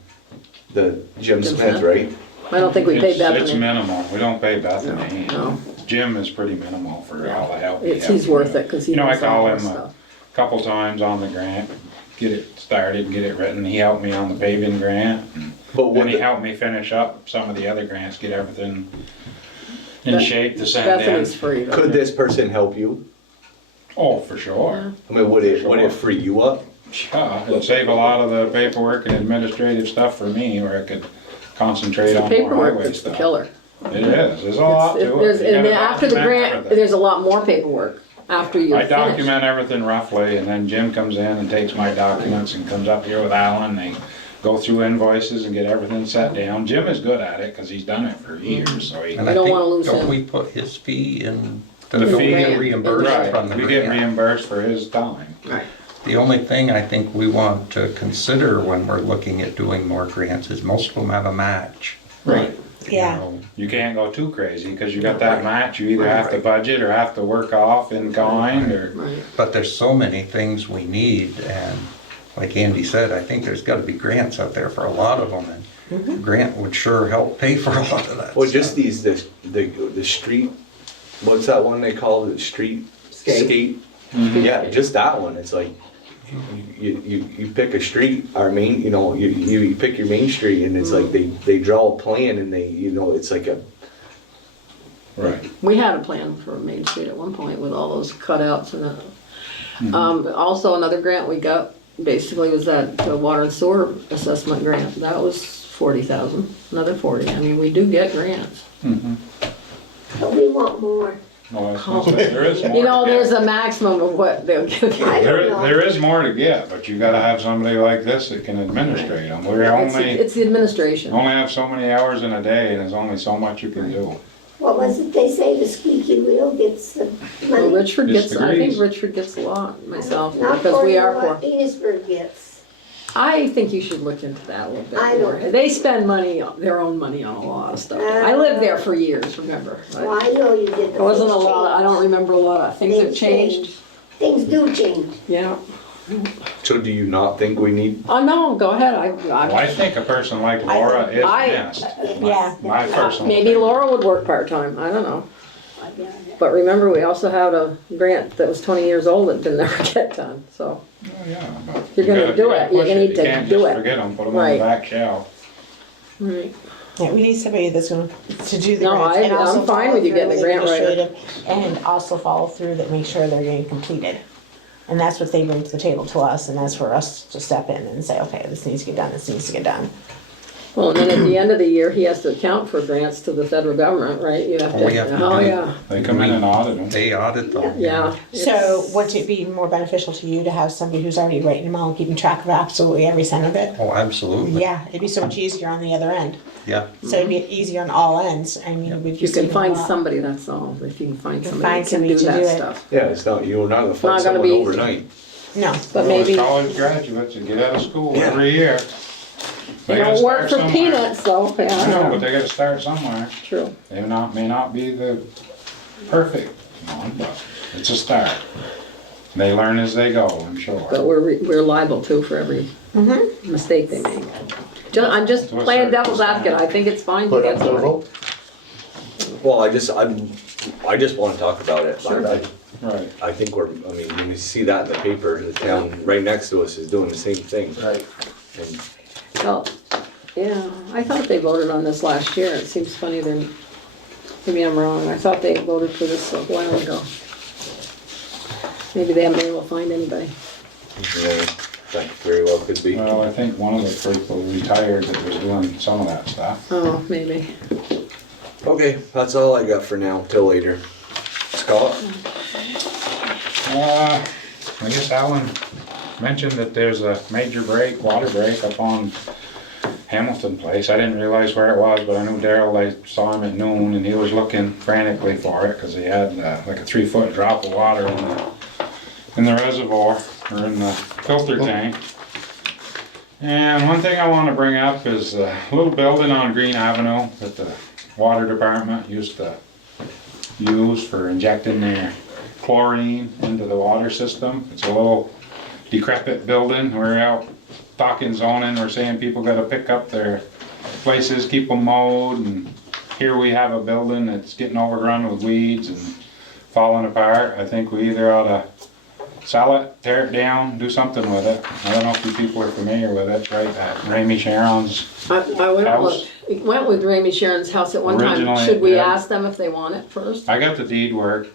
the Jim Jim Smith, Smith. right? I don't think we paid It's Bethany. minimal, we don't pay Bethany. No. Jim is pretty minimal for all the help he has. He's worth it, because he You know, I knows all call this him stuff. a couple times on the grant, get it started, get it written. He helped me on the paving grant. But Then what he the, helped me finish up some of the other grants, get everything in Beth- shape to send in. Bethany's free. though. could this person help you? Oh, for sure. I mean, would it free you up? Yeah, it'd save a lot of the paperwork and administrative stuff for me, where I could concentrate The on more paperwork highway is the stuff. killer. It is, there's a lot to it. There's- You And gotta then after the document grant, everything. there's a lot more paperwork after you're I finished. document everything roughly, and then Jim comes in and takes my documents and comes up here with Alan. They go through invoices and get everything set down. Jim is good at it, cause he's done it for years, so he. And We I don't think, wanna lose don't him. we put his fee in, The don't we fee- get reimbursed Right, from the we get grant? reimbursed for his time. The only thing I think we want to consider when we're looking at doing more grants is most of them have a match. Right. Yeah. know. You can't go too crazy, cause you got that match, you either have to budget or have to work off in kind, or. Right. But there's so many things we need, and like Andy said, I think there's gotta be grants out there for a lot of them, and grant would sure help pay for a lot of that Well, just stuff. these, the street, what's that one they call it, street skate? Yeah, just that one, it's like, you pick a street, our main, you know, you pick your main street, and it's like they draw a plan, and they, you know, it's like a, Right. We had a plan for Main Street at one point with all those cutouts and that. Also, another grant we got basically was that water and sewer assessment grant. That was 40,000, another 40. I mean, we do get grants. But we want more. Well, I was gonna say, there is more. You know, to there's get. a maximum of what they'll give you. I don't know. There is more to get, but you gotta have somebody like this that can administrate them. We're only It's the administration. have so many hours in a day, and there's only so much you can do. What was it they say, the squeaky wheel gets the Well, money? Richford It's gets, I think degrees. Richford gets a lot myself, Not because we are according poor. to what Enosburg gets. I think you should look into that a little bit I more. don't. They spend money, their own money on a lot of stuff. I lived there for years, remember? Well, I know you did. It wasn't a lot, I don't remember a lot of things have Things changed. change. Things do change. Yeah. so do you not think we need, Oh, no, go ahead, Well, I think a person like Laura is missed. Yeah. My personal. maybe opinion. Laura would work part-time, I don't know. But remember, we also had a grant that was 20 years old that didn't ever get done, so. Oh, yeah, but You're you gonna gotta- do you gotta it. You're push gonna it. need to You can't do just it. forget them, put them on Right. the back shelf. Right. Yeah, we need somebody that's going to do the No, grants and I'm also fine follow with you through getting a with grant writer. administrative, and also follow through that make sure they're getting completed. And that's what they bring to the table to us, and that's for us to step in and say, okay, this needs to get done, this needs to get done. Well, and then at the end of the year, he has to account for grants to the federal government, right? You have to. Oh, we have to Oh, do it. yeah, They come in and audit them. They audit them. yeah. So It's- would it be more beneficial to you to have somebody who's already writing them all and keeping track of absolutely every cent of it? Oh, absolutely. Yeah, it'd be so much easier on the other end. Yeah. So it'd be easier on all ends. I mean, we'd If be you can saving a find lot. somebody, that's all. If you can find Can somebody find that can do somebody to that do it. stuff. yeah, it's not, you're not gonna not find gonna someone be easy. overnight. No. But Those maybe, college graduates that get out of school Yeah. every year. they They gotta don't work start for somewhere. peanuts, though. I know, Yeah, but they gotta start somewhere. true. They may not be the perfect one, but it's a start. They learn as they go, I'm But sure. we're liable too for every mistake they make. I'm just To a playing certain devil's advocate. extent. I think it's fine to Put get up to the somebody. vote. Well, I just wanna talk about it. Sure. Right. I think I mean, when you see that in the paper, the town right next to us is doing the same thing. Right. And Well, yeah, I thought they voted on this last year. It seems funny then, maybe I'm wrong. I thought they voted for this a while ago. Maybe they haven't been able to find anybody. yeah, that very well could be. Well, I think one of the people retired that was doing some of that stuff. Oh, maybe. Okay, that's all I got for now, till later. Scott? I guess Alan mentioned that there's a major water break up on Hamilton Place. I didn't realize where it was, but I knew Daryl, I saw him at noon and he was looking frantically for it because he had like a 3-foot drop of water in the reservoir or in the filter tank. And one thing I want to bring up is a little building on Green Avenue that the water department used to use for injecting their chlorine into the water system. It's a little decrepit building. We're out talking zoning, we're saying people gotta pick up their places, keep them mowed, and here we have a building that's getting overrun with weeds and falling apart. I think we either ought to sell it, tear it down, do something with it. I don't know if you people are familiar with it, right, at Ramey Sharon's. I went House. went with Ramey Sharon's house at one time. Originally, Should we yeah. ask them if they want it first? I got the deed work.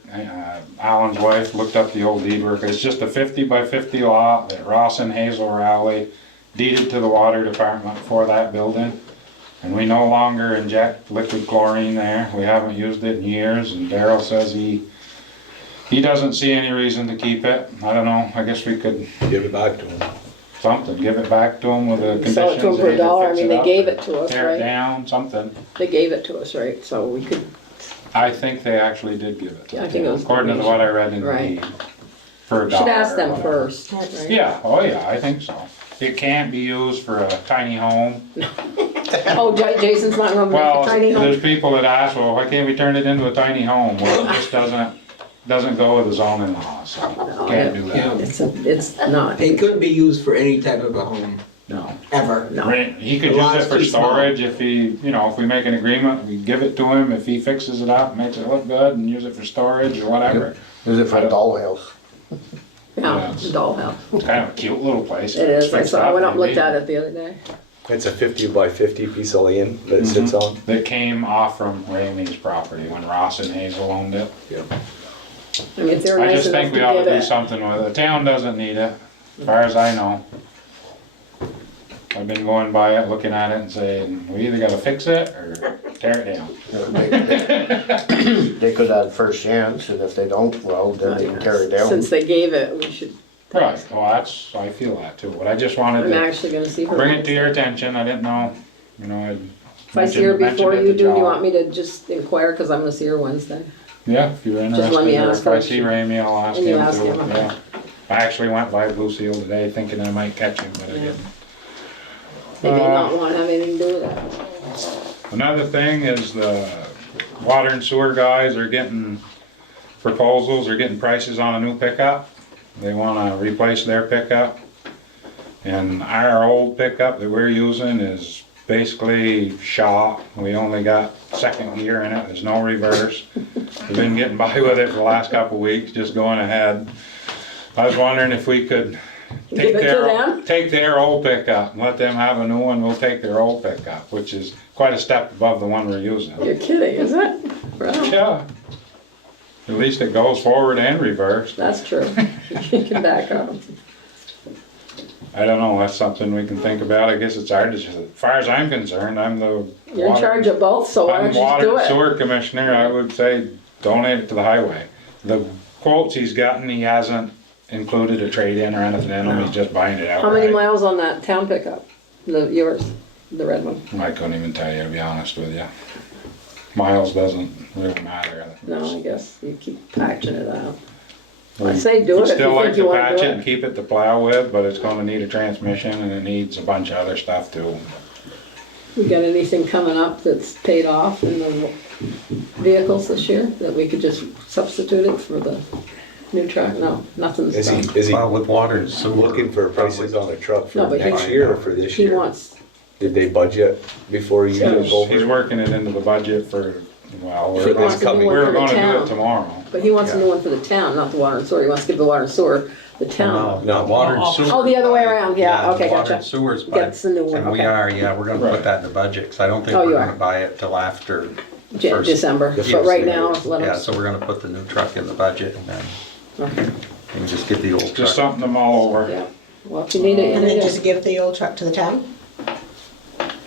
Alan's wife looked up the old deed work. It's just a 50 by 50 lot that Ross and Hazel Rowley deeded to the water department for that building. And we no longer inject liquid chlorine there. We haven't used it in years, and Daryl says he doesn't see any reason to keep it. I don't know, I guess we could Give it back to him. give it back to them with the conditions. Sell it to them for they either $1. I fix mean, they up gave or it to us, Tear it right? down, something. They gave it to us, right? So we could, I think they actually did give it to I us, think it was according to what I read in the Right. deed. For a should dollar ask or them whatever. first, right? Yeah, oh yeah, I think so. It can't be used for a tiny home. Oh, Jason's not gonna make Well, a tiny home? there's people that ask, well, why can't we turn it into a tiny home? Well, it just doesn't go with the zoning law, so can't do that. It's not. It couldn't be used for any type of a home, No. ever. No. Right, he could The use lot's it for too small. storage if he, if we make an agreement, we give it to him, if he fixes it up, makes it look good and use it for storage or whatever. Is it for a dollhouse? Yeah, it's a dollhouse. It's kind of a cute little place. It is. I Fixed saw, I went up and looked maybe. at it the other day. It's a 50 by 50 piece of land that it sits on. That came off from Ramey's property when Ross and Hazel owned it. I mean, if they're I nice just enough think to we ought to give do it. something with it. The town doesn't need it, as far as I know. I've been going by it, looking at it and saying, we either gotta fix it or tear it down. They could have first chance, and if they don't, well, then they can tear it down. Since they gave it, we should, Right, well, I feel that too, but I just wanted I'm to actually gonna see her. bring it to your attention. I didn't know, I'd If I see her mentioned before it you to do you John. want me to just inquire, cause I'm gonna see her Wednesday? Yeah, if you're let interested, me or ask if I her. see Ramey, I'll ask And you him ask too, him, okay. yeah. I actually went by Blue Seal today thinking I might catch him, but I didn't. They may not wanna have anything to do with that. Another thing is the water and sewer guys are getting proposals, they're getting prices on a new pickup. They wanna replace their pickup. And our old pickup that we're using is basically shot. We only got second gear in it, there's no reverse. We've been getting by with it for the last couple of weeks, just going ahead. I was wondering if we could Give it to them? take their old pickup and let them have a new one, we'll take their old pickup, which is quite a step above the one we're using. You're kidding, is it? Wow, Yeah. At least it goes forward and reverse. that's true. You can back up. I don't know, that's something we can think about. I guess it's our decision. As far as I'm concerned, I'm the You're in charge of both, so why I'm don't you just water do and it? sewer commissioner. I would say donate it to the highway. The quotes he's gotten, he hasn't included a trade-in or anything in them, he's just buying it outright. How many miles on that town pickup? Yours, the red one? I couldn't even tell you, to be honest with you. Miles doesn't really matter. No, I guess you keep patching it out. I say do it We'd if you still think like you to wanna patch do it and it. keep it to plow with, but it's gonna need a transmission and it needs a bunch of other stuff too. We got anything coming up that's paid off in the vehicles this year that we could just substitute it for the new truck? No, nothing's Is done. he Well, with water and sewer. looking for prices on a truck for No, but next he- year or for this He year? wants, Did they budget before you took He's over? working it into the budget for, well, For we're this wants a new coming- one we're for the gonna do town. it tomorrow. But he wants a Yeah. new one for the town, not the water and sewer. He wants to give the water and sewer, the town. No, water and sewer. Oh, the other way around, yeah, okay, Water gotcha. and sewer's by. That's the new one, And we okay. are, yeah, we're gonna Right. put that in the budget, because I don't think Oh, you we're are. gonna buy it till after. first- December, the but first right year. now, let Yeah, us, so we're gonna put the new truck in the budget and then okay, we can just get the old Just truck. something to mull over. yeah. Well, if you need it, you And then need just it. give the old truck to the town?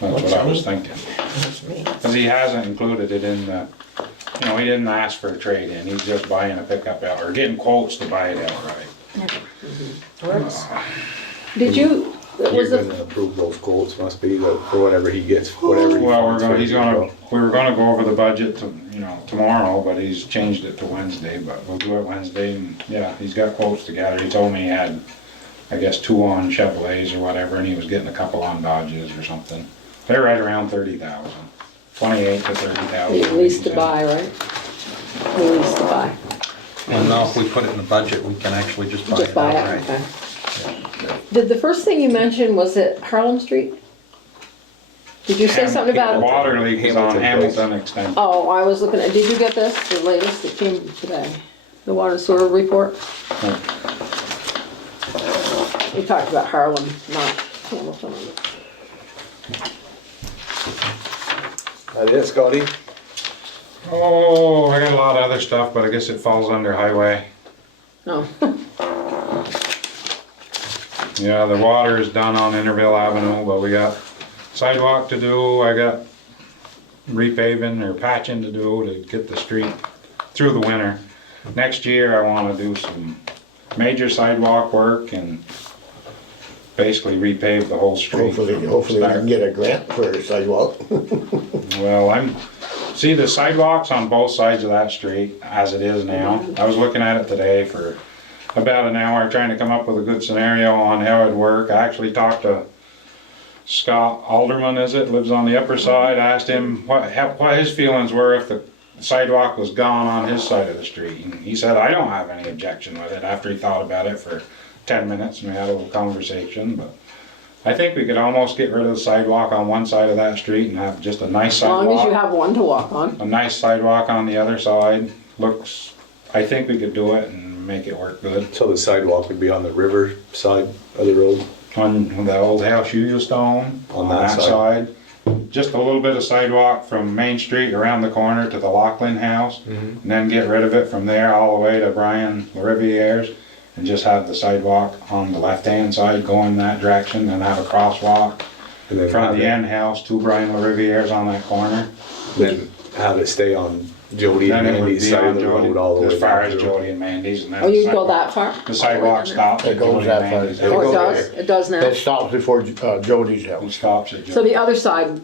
That's what I was thinking. That's me. Cause he hasn't included it in the, he didn't ask for a trade-in, he's just buying a pickup out, or getting quotes to buy it outright. Works. Did you, You're was gonna it, approve those quotes, must be for whatever he gets, whatever he Well, finds for we his were gonna go over the budget tomorrow, but he's changed it to Wednesday, but we'll do it Wednesday, and yeah, he's got quotes together. He told me he had, I guess, 2 on Chevrolets or whatever, and he was getting a couple on Dodges or something. They're right around 30,000, 28 to 30,000. at least to buy, right? At least to buy. And now if we put it in the budget, we can actually just buy Just it buy it, outright. okay. Did the first thing you mentioned, was it Harlem Street? Did you say something The about? water leak is on Hamilton Place. Hamilton Extension. Oh, I was looking at, did you get this, the latest that came today? The water and sewer report? We talked about Harlem, not Hamilton. That it, Scotty? Oh, I got a lot of other stuff, but I guess it falls under highway. No, Yeah, the water is done on Interville Avenue, but we got sidewalk to do, I got repaving or patching to do to get the street through the winter. Next year I wanna do some major sidewalk work and basically repave the whole street. Hopefully we can get a grant for a sidewalk. Well, see the sidewalks on both sides of that street as it is now. I was looking at it today for about an hour trying to come up with a good scenario on how it'd work. I actually talked to Scott Alderman, is it, lives on the upper side. I asked him what his feelings were if the sidewalk was gone on his side of the street. And he said, I don't have any objection with it, after he thought about it for 10 minutes and we had a little conversation. But I think we could almost get rid of the sidewalk on one side of that street and have just a nice As long as you sidewalk. have one to walk on. A nice sidewalk on the other side. I think we could do it and make it work good. So the sidewalk would be on the river side of the road? On the old house you used to own, on that side. Just a little bit of sidewalk from Main Street around the corner to the Lachlan house, and then get rid of it from there all the way to Brian Lariviere's, and just have the sidewalk on the left-hand side going that direction, and have a crosswalk And then from have the it- end house to Brian Lariviere's on that corner. Then have it stay on Jody and Then it would Mandy's be side on of the Jody, road all the way as far down as through. Jody and Mandy's, and then Oh, the you'd go sidewalk- that far? The sidewalk stops It at goes Jody that and far. Mandy's. It Oh, it goes does? It does now? It stops before Jody's It house. stops at Jody. So the other side,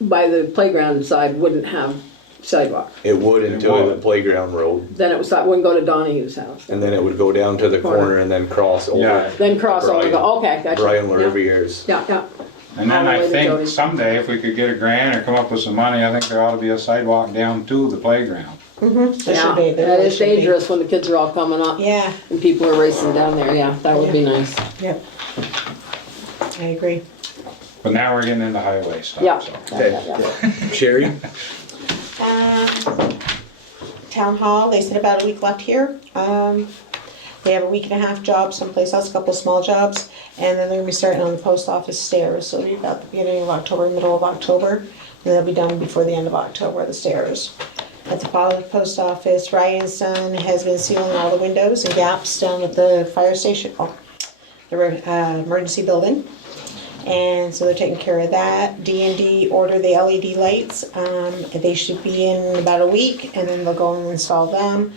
by the playground side, wouldn't have sidewalk. It would until would. the playground road, Then it was, wouldn't go to Donahue's house. and then it would go down to the corner and then cross Yeah. over Then cross over, go, okay, gotcha. Brian Yeah. Lariviere's. Yeah, yeah. And then all the I way to think Jody's. someday if we could get a grant or come up with some money, I think there ought to be a sidewalk down to the playground. There should Yeah, be, there that really is should be. dangerous when the kids are all coming up Yeah, and people are racing down there, yeah, that would be nice. yep. I agree. But now we're getting into highway stuff, Yeah. so. Okay. Sherry? Town hall, they said about a week left here. They have a week and a half job someplace else, a couple of small jobs, and then they're gonna be starting on the post office stairs, so it'll be about the beginning of October, middle of October, and they'll be done before the end of October, the stairs. At the post office, Ryan's son has been sealing all the windows and gaps down at the fire station, the emergency building. And so they're taking care of that. D&D ordered the LED lights. They should be in about a week, and then they'll go and install them.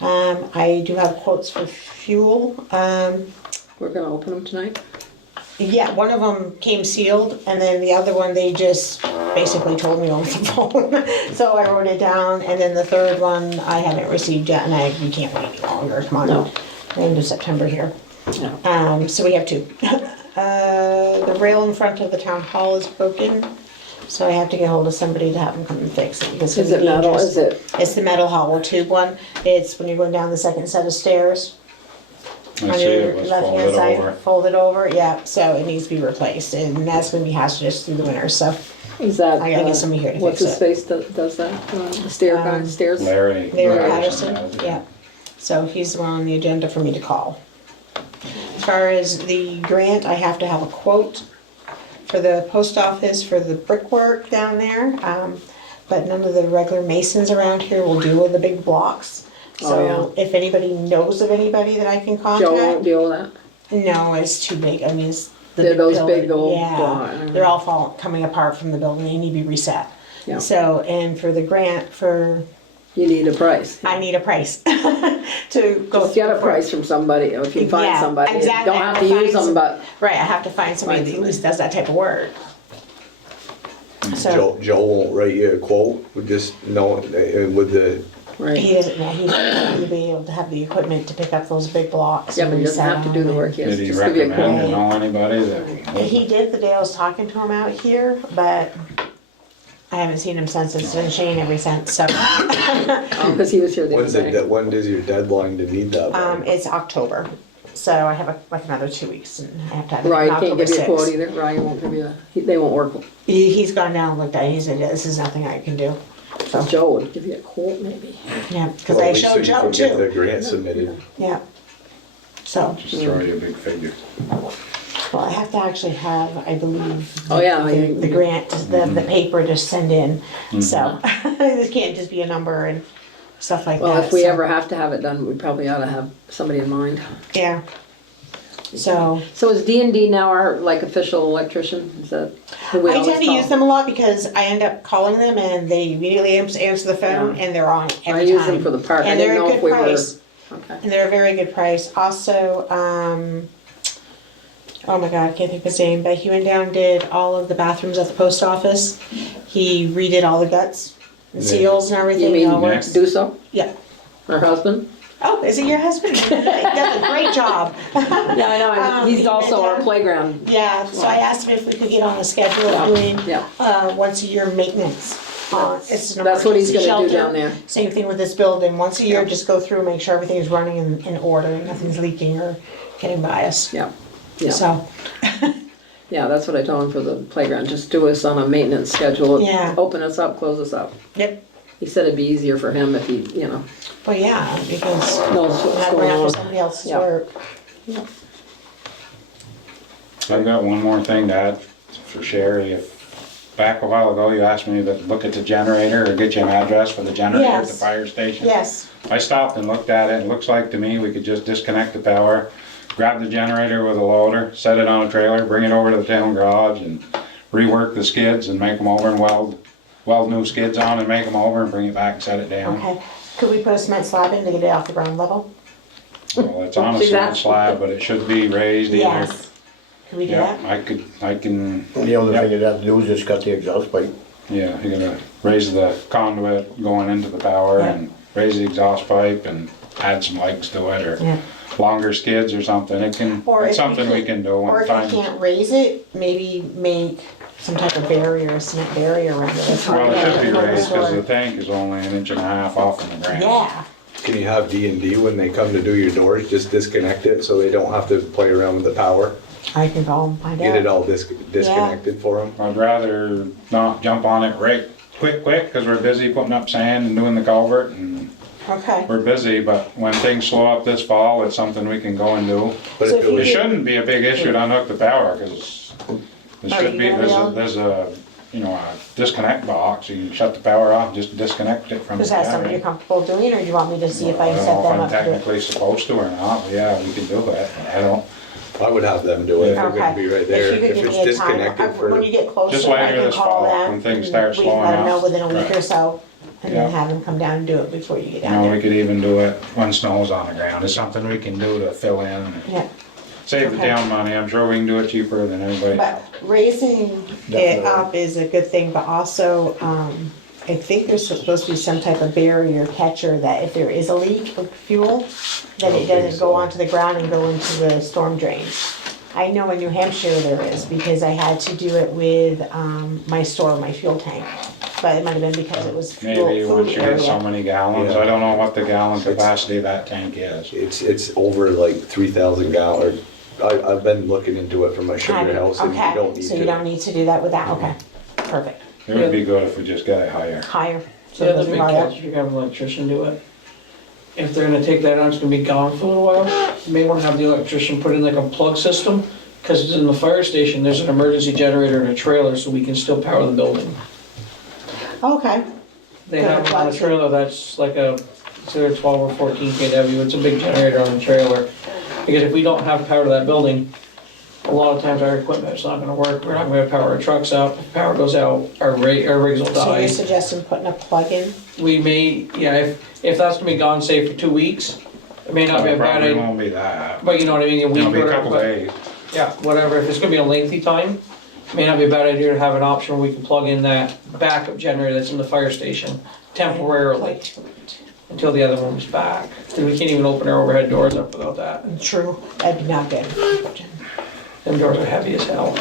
I do have quotes for fuel. We're gonna open them tonight? Yeah, one of them came sealed, and then the other one, they just basically told me over the phone. So I wrote it down, and then the third one, I haven't received yet, and we can't wait any longer. Come on, No. we're into September here. No. So we have two. The rail in front of the town hall is broken, so I have to get hold of somebody to have them come and fix it. Because Is it's it metal, dangerous. is it? It's the metal hollow tube one. It's when you're going down the second set of stairs. I On see your it was left-hand folded side, over. folded over, yeah, so it needs to be replaced, and that's gonna be hazardous through the winter, so. Is that? I gotta get somebody here to What's fix his face does that? The stair guy, stairs? Larry. Larry Patterson Patterson, does, yeah. So he's the one on the agenda for me to call. As far as the grant, I have to have a quote for the post office for the brickwork down there. But none of the regular masons around here will do with the big blocks. Oh, So if anybody knows of anybody that I can Joe won't contact, deal with that? no, it's too big. I mean, it's the They're big those building. big old Yeah, block. they're all coming apart from the building. They need to be reset. Yeah. So, and for the grant for, You need a price. I need a price to go. Just get a through. price from somebody, if you find Yeah, somebody. You exactly. don't have to Find use them, some- but Right, I have to find somebody Find that at least does that type of work. So, Joe won't write you a quote, with just know, with the, right. he doesn't know, he's not going to be able to have the equipment to pick up those big blocks. Yeah, and but he doesn't reset have to them. do the work, he has Did to he just give you a recommend quote. or know anybody that? He did the day I was talking to him out here, but I haven't seen him since. It's been Shane ever since, so. Because he was here the when's other day. when does your deadline to need that by? It's October, so I have like another 2 weeks and I have to have it Ryan can't October give you a quote 6th. either, Ryan won't give you, they won't work. He's gone down and looked at it, he said, this is nothing I can do. So, Joe would give you a quote maybe. yeah, because Well, I at least so showed you Joe can get the too. grant submitted. Yeah. So, Just throw you a big figure. well, I have to actually have, I believe. Oh, yeah, The grant, the paper to send in, so, this can't just be a number and stuff like that. Well, if we so, ever have to have it done, we probably ought to have somebody in mind. Yeah. So, So is D&D now our like official electrician? Is that who we I always tend to call? use them a lot because I end up calling them and they immediately answer the phone Yeah. and they're on I every use time. them for the park. I And didn't they're a know good if we were. price. Okay. And they're a very good price. Also, oh my God, I can't think of his name, but he went down and did all of the bathrooms at the post office. He redid all the guts and Yeah. seals and everything. You mean It all works. do so? Yeah, Her husband? Oh, is it your husband? He does a great job. Yeah, I know, and he's he also our mentioned- playground. Yeah, so I asked him if we could get on a schedule of doing, Yeah. once a year maintenance. It's an That's what he's emergency gonna do shelter. down there. Same thing with this building, once a year, Yeah. just go through, make sure everything is running in order, and nothing's leaking or getting by us. Yeah, yeah, So, yeah, that's what I told him for the playground, just do us on a maintenance schedule. Yeah. Open us up, close us up. yep, He said it'd be easier for him if he, well, yeah, because knows what's not going going after on. somebody else's Yeah. work. I've got one more thing to add for Sherry. Back a while ago, you asked me to look at the generator or get you an address for the generator at the Yes. fire station. Yes, I stopped and looked at it, and it looks like to me we could just disconnect the power, grab the generator with a loader, set it on a trailer, bring it over to the town garage and rework the skids and make them over and weld new skids on and make them over and bring it back and set it down. okay. Could we put a cement slab in to get it off the ground level? Well, it's on a See that? cement slab, but it should be raised either. Yes. Could we do Yeah, that? I can, The only thing you'd have to do is just cut the exhaust pipe. yeah, you're gonna raise the conduit going into the power Yeah. and raise the exhaust pipe and add some legs to it or Yeah. longer skids or something. Or It's if something we can do Or when if time. you can't raise it, maybe make some type of barrier, a cement barrier around it. That's Well, it hard should be to raised because the store. tank is only 1.5 inches off from the ground. Yeah, Can you have D&D when they come to do your doors, just disconnect it so they don't have to play around with the power? I can go and find out. Get it all disconnected for them? I'd rather not jump on it right quick, because we're busy putting up sand and doing the culvert and Okay, we're busy, but when things slow up this fall, it's something we can go and do. But So if if it you It was, shouldn't be a big issue to unhook the power, because there Are should you be, gonna be on? there's a, a disconnect box, you can shut the power off, just disconnect it from the is that something you're battery. comfortable doing, or do you want me to see if I I can don't set know if them I'm up to do it? technically supposed to or not, but yeah, we can do it, I don't. I would have them do it, they're Okay. gonna be right there. If you could If give it's me a time, disconnected when for, you get Just closer, I later can this call fall, them. when things and start we can slowing let them know up. within a week or Right. so, and then Yeah. have them come down and do it before you get You down know, we there. could even do it when snow's on the ground, it's something we can do to fill in, Yeah, save the Okay. town money, I'm sure we can do it cheaper than everybody but else. raising it Definitely. up is a good thing, but also, I think there's supposed to be some type of barrier catcher that if there is a leak of fuel, then I it don't think doesn't go so. onto the ground and go into the storm drains. I know in New Hampshire there is, because I had to do it with, my store, my fuel tank. But it might have been because it was fuel, Maybe once food you get so area. many gallons, Yeah. I don't know what the gallon capacity of that tank is. it's over like 3,000 gallons. I've been looking into it for my sugar house and you don't Okay, need so you don't to. need to do that with that, okay, perfect, It would be good if we just got it higher. higher. So The it other doesn't big run out. catch, if you have an electrician do it, if they're gonna take that out, it's gonna be gone for a little while, you may wanna have the electrician put in like a plug system, cause in the fire station, there's an emergency generator in a trailer, so we can still power the building. Okay, They Good have it on a plug. trailer that's like a, it's either 12 or 14 kW, it's a big generator on the trailer. Because if we don't have power to that building, a lot of times our equipment's not gonna work, we're not gonna power our trucks up, if power goes out, our rigs will so die. you're suggesting putting a plug in? We may, yeah, if that's gonna be gone, say, for 2 weeks, it may not be a bad Probably idea, won't be that. but you know what I mean, a week It'll be or a couple whatever, days. but, yeah, whatever, if it's gonna be a lengthy time, it may not be a bad idea to have an option where we can plug in that backup generator that's in the fire station temporarily, until the other one's back. Cause we can't even open our overhead doors up without that, True, that'd be not good. them doors are heavy as hell.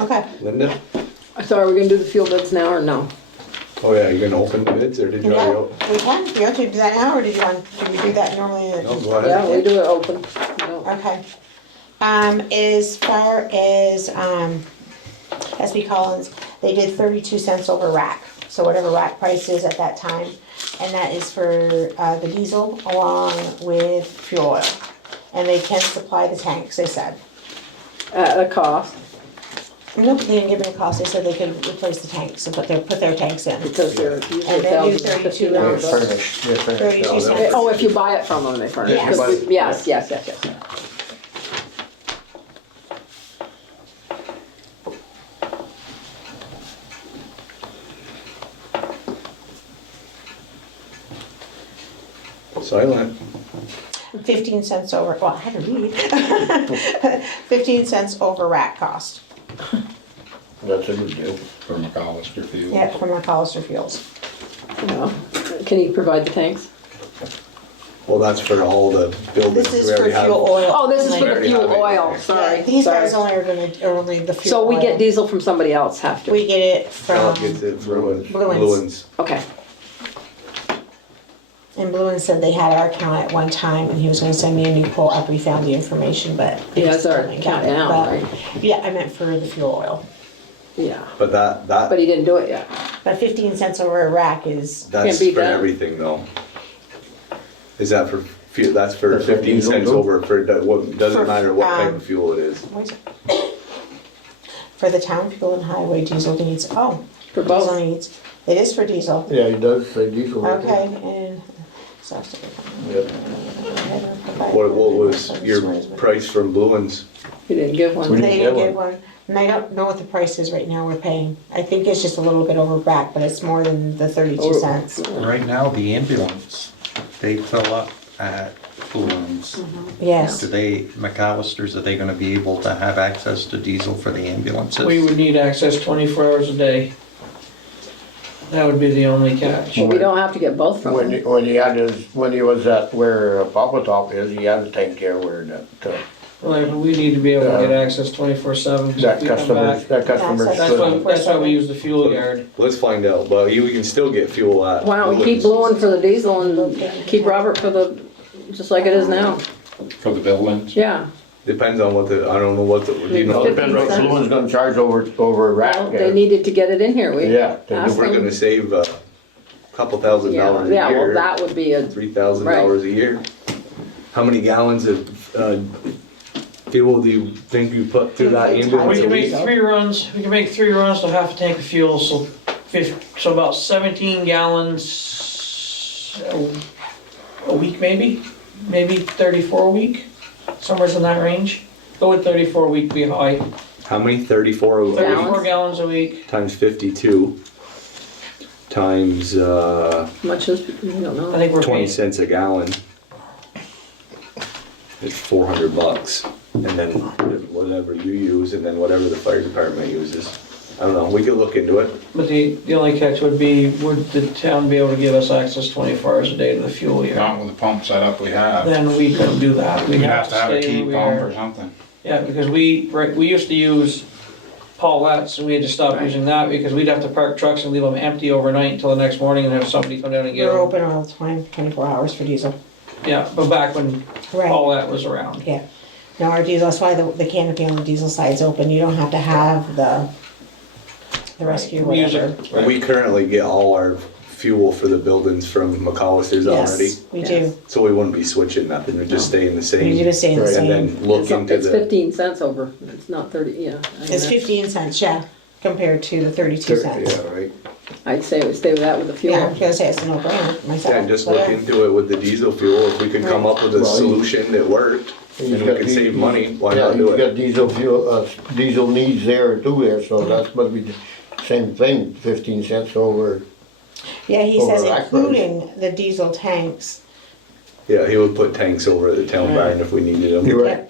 Okay, Linda? So are we gonna do the fuel bids now or no? Oh yeah, you gonna open the bids or did you already no, open? we can, do you want to do that now, or did we do that normally? No, go ahead. Yeah, we do it open. No. Okay. As far as, SB Collins, they did 32 cents over rack, so whatever rack price is at that time. And that is for, the diesel along with fuel oil. And they can supply the tanks, they said. At a cost, Nope, they didn't give me a cost, they said they could replace the tanks and put their tanks in. because they're usually And they do 1,050 $32. dollars. Furnished, yeah, furnished. 32 yeah, cents. Oh, if you buy it from them, they furnish. Yes. 'Cause we- Yes, yes, yes, yes. Silent. 15 cents over, well, I had to read. 15 cents over rack cost. That's a good deal. For McAllister Field. Yeah, from McAllister Fields. Yeah. Can he provide the tanks? Well, that's for all the buildings. This is we for already have. fuel oil. Oh, this is for the already fuel have it. oil, sorry. Yeah, these guys sorry. only are only the fuel So we oil. get diesel from somebody else, have to? We get it Al from, gets it from Blue Ends. Blue Ends. Okay, and Blue Ends said they had our account at one time, and he was gonna send me a new quote after we found the information, but. he has our still didn't account get it. now, But- right? Yeah, I meant for the fuel oil. Yeah, But but he didn't do it yet. But 15 cents over a rack is, that's Can't beat for that. everything though. Is that for fuel? That's for That's for 15 diesel, cents too? over for what? Doesn't For, matter what type um, of fuel it is. what is it? For the town fuel and highway diesel needs, oh, For both. diesel needs, it is for diesel. Yeah, he does say diesel. Okay, and. What was your price from Blue Ends? He didn't give one. We They didn't didn't get get one, and I don't know what the price is right now we're paying. I think it's just a little bit over back, but it's more than the 32 cents. Right now, the ambulance, they fill up at Fluence. Yes, Do they, McAllister's, are they gonna be able to have access to diesel for the ambulances? We would need access 24 hours a day. That would be the only catch. But we don't have to get both from When him. when he had his, when he was at where Papa Top is, he had to take care of where that, Like, we need to be able to get access 24/7. that customer, That's why we use the fuel yard. Let's find out. Well, you can still get fuel at. Why don't we Blue keep Ends. blowing for the diesel and keep Robert for the, just like it is now? For the buildings. Yeah, Depends on what the, I don't know what the, you know, Well, depends what Fluent's gonna charge over a rack. well, they needed to get it in here, we Yeah, they asked we're them. gonna save a couple $1,000 Yeah, a yeah, well, year. that would be a, $3,000 a year. How many gallons of fuel do you think you put through that ambulance We a can make week? 3 runs, we can make 3 runs to half a tank of fuel, so so about 17 gallons a week maybe 34 a week, somewhere in that range. Go with 34 a week, be high. How many? 34 a week? 34 gallons a week. Times 52 times much as, you don't I know. think we're 20 paying, cents a gallon. It's $400, and then whatever you use, and then whatever the fire department uses. I don't know. We could look into it. but the only catch would be, would the town be able to give us access 24 hours a day to the fuel yard? Not with the pump setup we have. Then we couldn't do that. We'd have to have a stay key where we pump are. or something. Yeah, because we used to use Paulette's and we had to stop using that because we'd have to park trucks and leave them empty overnight until the next morning and have somebody come down and get we're them. open all the time, 24 hours for diesel. Yeah, but back when Right, Paulette was around. yeah. Now our diesel, that's why the canopy on the diesel side's open. You don't have to have the rescue We use whatever. it. We currently get all our fuel for the buildings from McAllister's already, Yes, we do. so we wouldn't be switching nothing. We're just staying the We same. do the same, the Right, And same. then look into It's the. 15 cents over, it's not 30, yeah. I mean, It's that's- 15 cents, yeah, compared to the 32 cents. Yeah, right. I'd say we stay with that with the fuel. Yeah, I was gonna say it's a no-brainer myself. Yeah, just but look yeah. into it with the diesel fuel. If we could come up with a Right. solution that worked, He's and we got can the- save money, why Yeah, not do he's it? got diesel fuel, diesel needs there too there, so that's must be the same thing, 15 cents over. Yeah, he Over says rack price. including the diesel tanks. Yeah, he would put tanks over at the town barn if we needed them, You're right.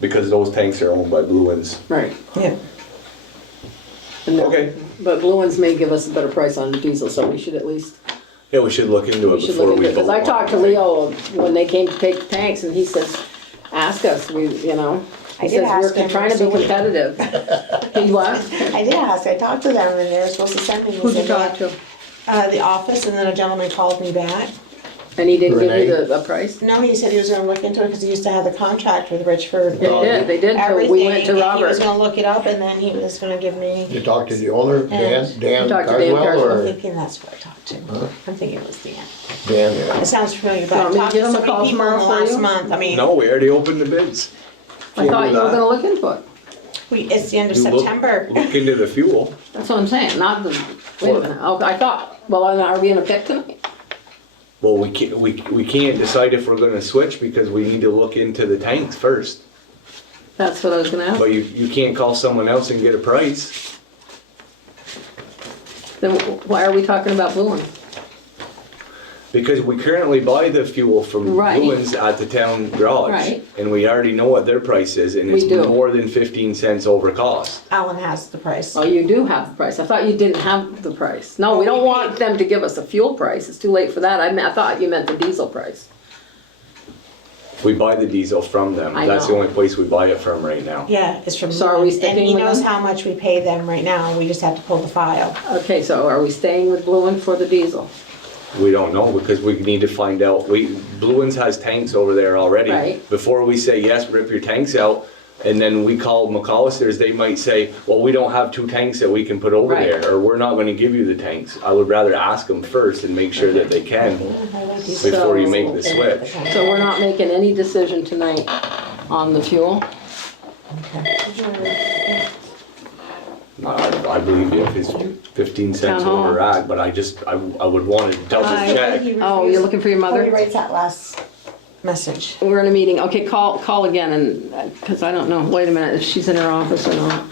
because those tanks are owned by Blue Ends. Right. Yeah. And then- Okay. But Blue Ones may give us a better price on the diesel, so we should at least, Yeah, we should look into we it should before look we into it. vote. Cause I on talked to anything. Leo when they came to take the tanks and he says, ask us, we, you know. I He did says, ask we're him, trying to so be we- competitive. He what? I did ask, I talked to them and they were supposed to send me. Who'd you talk to? The office, and then a gentleman called me back. And he didn't give Renee? you the price? No, he said he was gonna look into it because he used to have the contract with Richford. They did, till we Everything, went to and he was Robert. gonna look it up and then he was gonna give me, You talked to the owner, Dan You talked to Dan Carswell, Carswell. I'm or thinking that's who I talked to. I'm thinking it was Dan. Dan, yeah. It sounds familiar, but Want I me to talked give to him so a call many people in the tomorrow for last you? month, I mean, No, we already opened the bids. I thought you were that. gonna look into it. it's the end of You look- September. Look into the fuel. That's what I'm saying, not the, wait a minute, oh, I thought, well, are we gonna pick tonight? Well, we can't decide if we're gonna switch because we need to look into the tanks first. That's what I was gonna ask. But you can't call someone else and get a price. Then why are we talking about Blue One? Because we currently buy the fuel from Right. Bruins at the town garage. Right. And we already know what their price is, and We it's do. more than 15 cents over cost. Alan has the price. Oh, you do have the price. I thought you didn't have the price. No, we don't want them to give us a fuel price. It's too late for that. I thought you meant the diesel price. We buy the diesel from them. I That's the know. only place we buy it from right now. Yeah, it's from So are we Bruins, and sticking he with knows them? how much we pay them right now, we just have to pull the file. Okay, so are we staying with Bluen for the diesel? We don't know because we need to find out. Bruins has tanks over there already. Right. Before we say, yes, rip your tanks out, and then we call McAllister's, they might say, well, we don't have 2 tanks that we can put over Right. there, or we're not gonna give you the tanks. I would rather ask them first and make sure that they can before you make the switch. So we're not making any decision tonight on the fuel? I believe you, if it's 15 cents Town hall. over ag, but I would want to double Hi. check. Oh, you're looking for your mother? Oh, he writes that last message. We're in a meeting. Okay, call again and, because I don't know. Wait a minute, if she's in her office or not.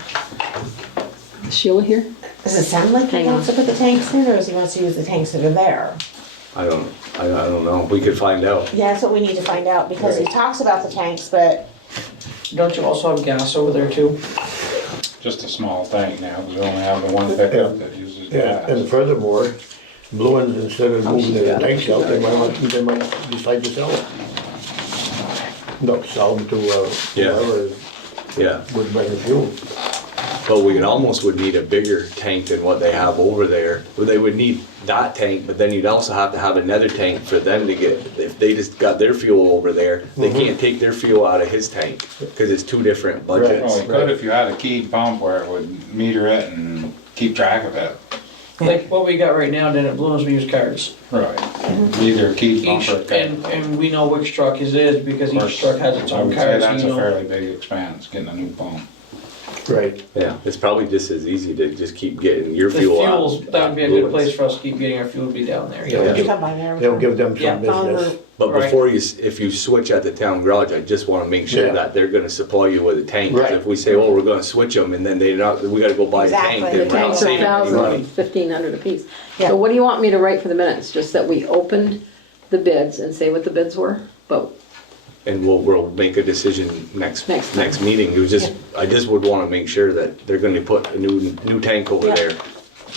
Is Sheila here? Does it sound like he Hang on. wants to put the tanks in, or does he wants to use the tanks that are there? I don't know, we could find out. Yeah, that's what we need to find out, because he talks about the tanks, but Don't you also have gas over there too? Just a small tank now, because we only have the one pickup that uses Yeah, and gas. furthermore, Bruins, instead of moving the tanks out, they might decide to sell it. No, sell them to Yeah. whoever Yeah, would bring the fuel. but we would need a bigger tank than what they have over there. Well, they would need that tank, but then you'd also have to have another tank for them to get, if they just got their fuel over there, they can't take their fuel out of his tank, because it's 2 different budgets. Well, you could if you had a keyed pump where it would meter it and keep track of it. Like what we got right now, then at Blue Ones, we use cards. Right. Either a keyed pump Each, or a card. and we know which truck it is because Of course, each truck has its I own would say card, so that's you a know. fairly big expense, getting a new pump. Right. Yeah, it's probably just as easy to just keep getting your The fuel out. fuels, that would be a good place for us to keep getting our fuel to be down there. Yeah. you come by there. They'll give them Yeah. some business. But Right. before if you switch at the town garage, I just wanna make sure Yeah. that they're gonna supply you with a tank. 'Cause Right. If we say, oh, we're gonna switch them, and then we gotta go buy a tank, Exactly. then The we're not tanks are saving any money. 1,500 apiece. Yeah. So what do you want me to write for the minutes? Just that we opened the bids and say what the bids were? But, And we'll make a decision Next time. next meeting. It was just, I just would wanna make sure that they're gonna put a new tank over Yeah. there,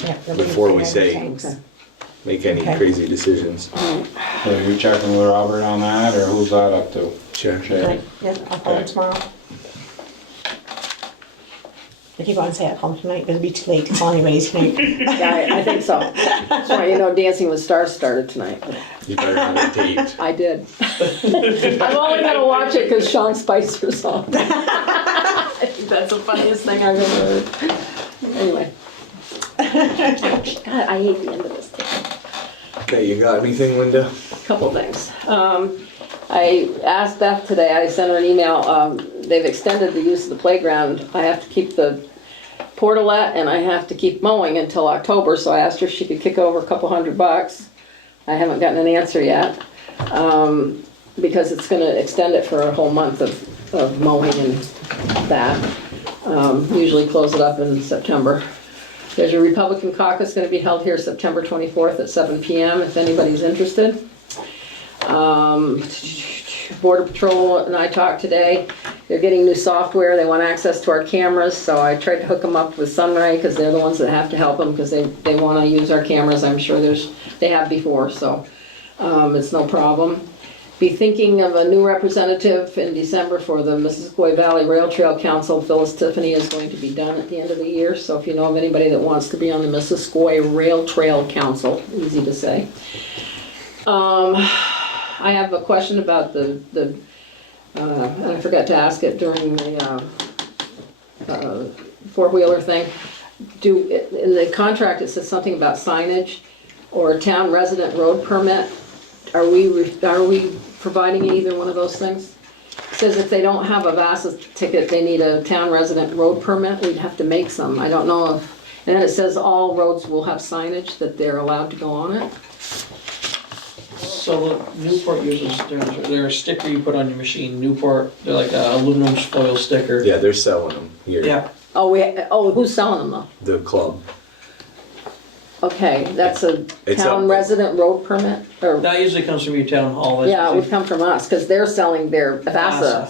Yeah, they'll be before we bringing say- tanks. make any Okay. crazy decisions. So you checking with Robert on that, or who's that up to? Sure. Right, yeah, I'll call him Okay. tomorrow. I keep on saying I'll call him tonight, but it'll be too late to call anybody tonight. yeah, I think so. That's why, you know, Dancing with Stars started tonight. You better have a date. I did. I'm only gonna watch it because Sean Spicer's on. I think that's the funniest thing I've ever heard. Anyway. God, I hate the end of this thing. Okay, you got anything, Linda? Couple things. I asked Beth today, I sent her an email, they've extended the use of the playground. I have to keep the portalette and I have to keep mowing until October, so I asked her if she could kick over a couple $100. I haven't gotten an answer yet, because it's gonna extend it for a whole month of mowing and that. Usually close it up in September. There's a Republican caucus gonna be held here September 24th at 7 PM, if anybody's interested. Border Patrol and I talked today. They're getting new software. They want access to our cameras, so I tried to hook them up with Sunray because they're the ones that have to help them because they want to use our cameras. I'm sure they have before, so it's no problem. Be thinking of a new representative in December for the Missisquoi Valley Rail Trail Council. Phyllis Tiffany is going to be done at the end of the year, so if you know of anybody that wants to be on the Missisquoi Rail Trail Council, easy to say. I have a question about and I forgot to ask it during the four-wheeler thing. In the contract, it says something about signage or town resident road permit. Are we providing either one of those things? It says if they don't have a VASA ticket, they need a town resident road permit. We'd have to make some. I don't know if, and then it says all roads will have signage that they're allowed to go on it. So the Newport uses, they're a sticker you put on your machine, Newport, they're like a aluminum foil sticker. Yeah, they're selling them here. Yeah, Oh, who's selling them though? The club. Okay, that's a It's town up- resident road permit, or, That usually comes from your town hall. that's yeah, it would usually- come from us, cause they're selling their VASA.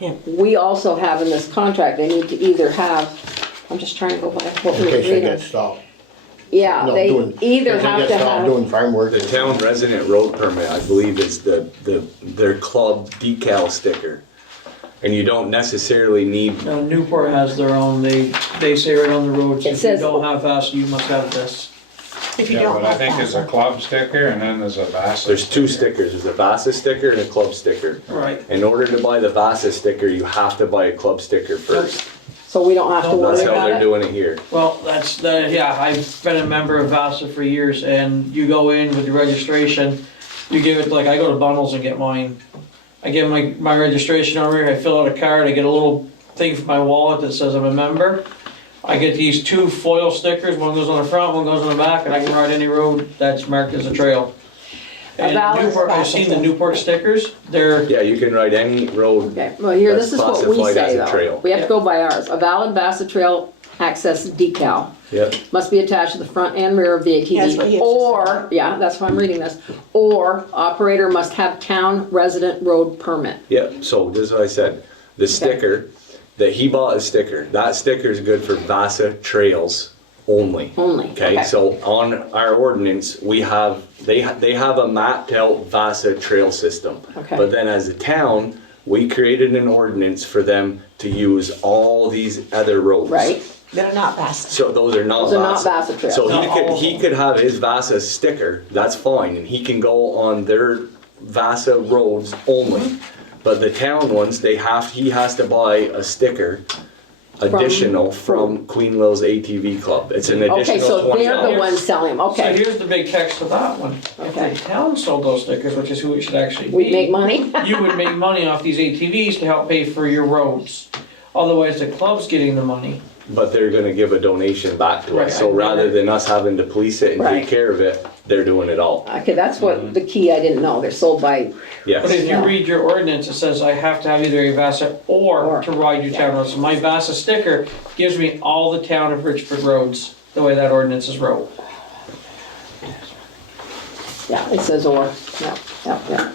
Yeah. We also have in this contract, they need to either have, I'm just trying to go by what In we case they agreed on. get stopped. Yeah, No, they doing- either if they have get to stopped have, doing farm work. The town resident road permit, I believe, is their club decal sticker. And you don't necessarily need, Newport has their own, they say right on the roads, It if you says- don't have VASA, you must have this. If you Yeah, don't but I have think there's a that. club sticker and then there's a VASA. there's two stickers, there's a VASA sticker and a club sticker. Right. In order to buy the VASA sticker, you have to buy a club sticker first. so we don't have to No, worry That's how about they're it? doing it here. Well, yeah, I've been a member of VASA for years, and you go in with your registration, you give it, like, I go to Bundles and get mine. I give my registration over here, I fill out a card, I get a little thing for my wallet that says I'm a member. I get these two foil stickers, one goes on the front, one goes on the back, and I can ride any road that's marked as a trail. And valid Newport, I've seen the Newport stickers, they're, Yeah, you can ride any road. Okay, well, here, this That's is what we classified as say a though. trail. We have to go by ours. A valid VASA trail access decal Yep. must be attached to the front and rear of the That's what he ATV. has to Or, yeah, that's why I'm reading this. Or operator must have town resident road permit. Yep, so this is what I said, the sticker, that he bought a sticker, that sticker is good for VASA trails only. Only, Okay, okay. so on our ordinance, we have, they have a mapped out VASA trail system. Okay. But then as a town, we created an ordinance for them to use all these other roads. Right? That are not VASA. So those are not Those are not VASA. VASA trails. So Not all of he them. could have his VASA sticker, that's fine, and he can go on their VASA roads only. But the town ones, he has to buy a sticker additional from Queen Will's ATV Club. It's an Okay, additional so they're the $20. ones selling them, so okay. here's the big catch to that one. If Okay. the town sold those stickers, which is who it should actually be. We make money? You would make money off these ATVs to help pay for your roads. Otherwise, the club's getting the money. But they're gonna give a donation back to Right, us. So I rather never- than us having to police it and Right. take care of it, they're doing it all. Okay, that's what the key I didn't know. They're sold by, Yes. But if you Yeah. read your ordinance, it says I have to have either a VASA or to ride your town roads. So my VASA sticker gives me all the town of Richford roads, the way that ordinance is wrote. yeah, it says or, yeah, yeah.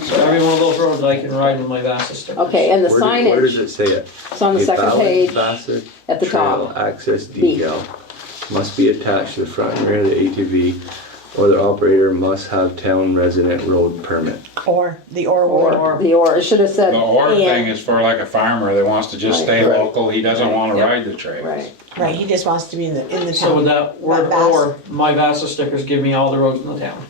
So every one of those roads I can ride with my VASA sticker. Okay, and the Where does signage, it say it? it's on the A second valid page VASA at the trail top. access B. decal must be attached to the front and rear of the ATV, or the operator must have town resident road permit. Or the or word. Or, it should have said The or and. thing is for like a farmer that wants to just stay Right. local, he doesn't wanna Yep. ride the trails. Right, Right, he just wants to be in the So with town. that word VASA. or, my VASA stickers give me all the roads in the town.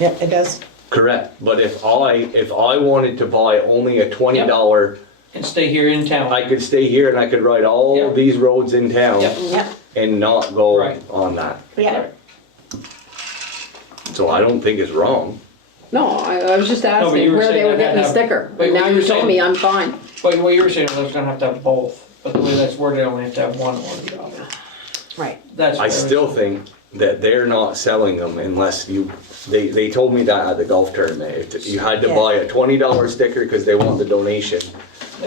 Yep, it does. Correct, but if I wanted to buy only a $20, And stay here in town. I could stay here and I could ride all Yep. these roads in town Yep. Yep, and not go Right. on that. yeah. So I don't think it's wrong. no, I was just but you asking were where they saying were I had getting to the have- sticker. Wait, And what now you you were told saying- me I'm fine. But what you were saying was I was gonna have to both, but the way that's worded, I only have to have one or the other. Right. That's I what was- still think that they're not selling them unless they told me that at the golf tournament. If you had to Yeah. buy a $20 sticker because they want the donation,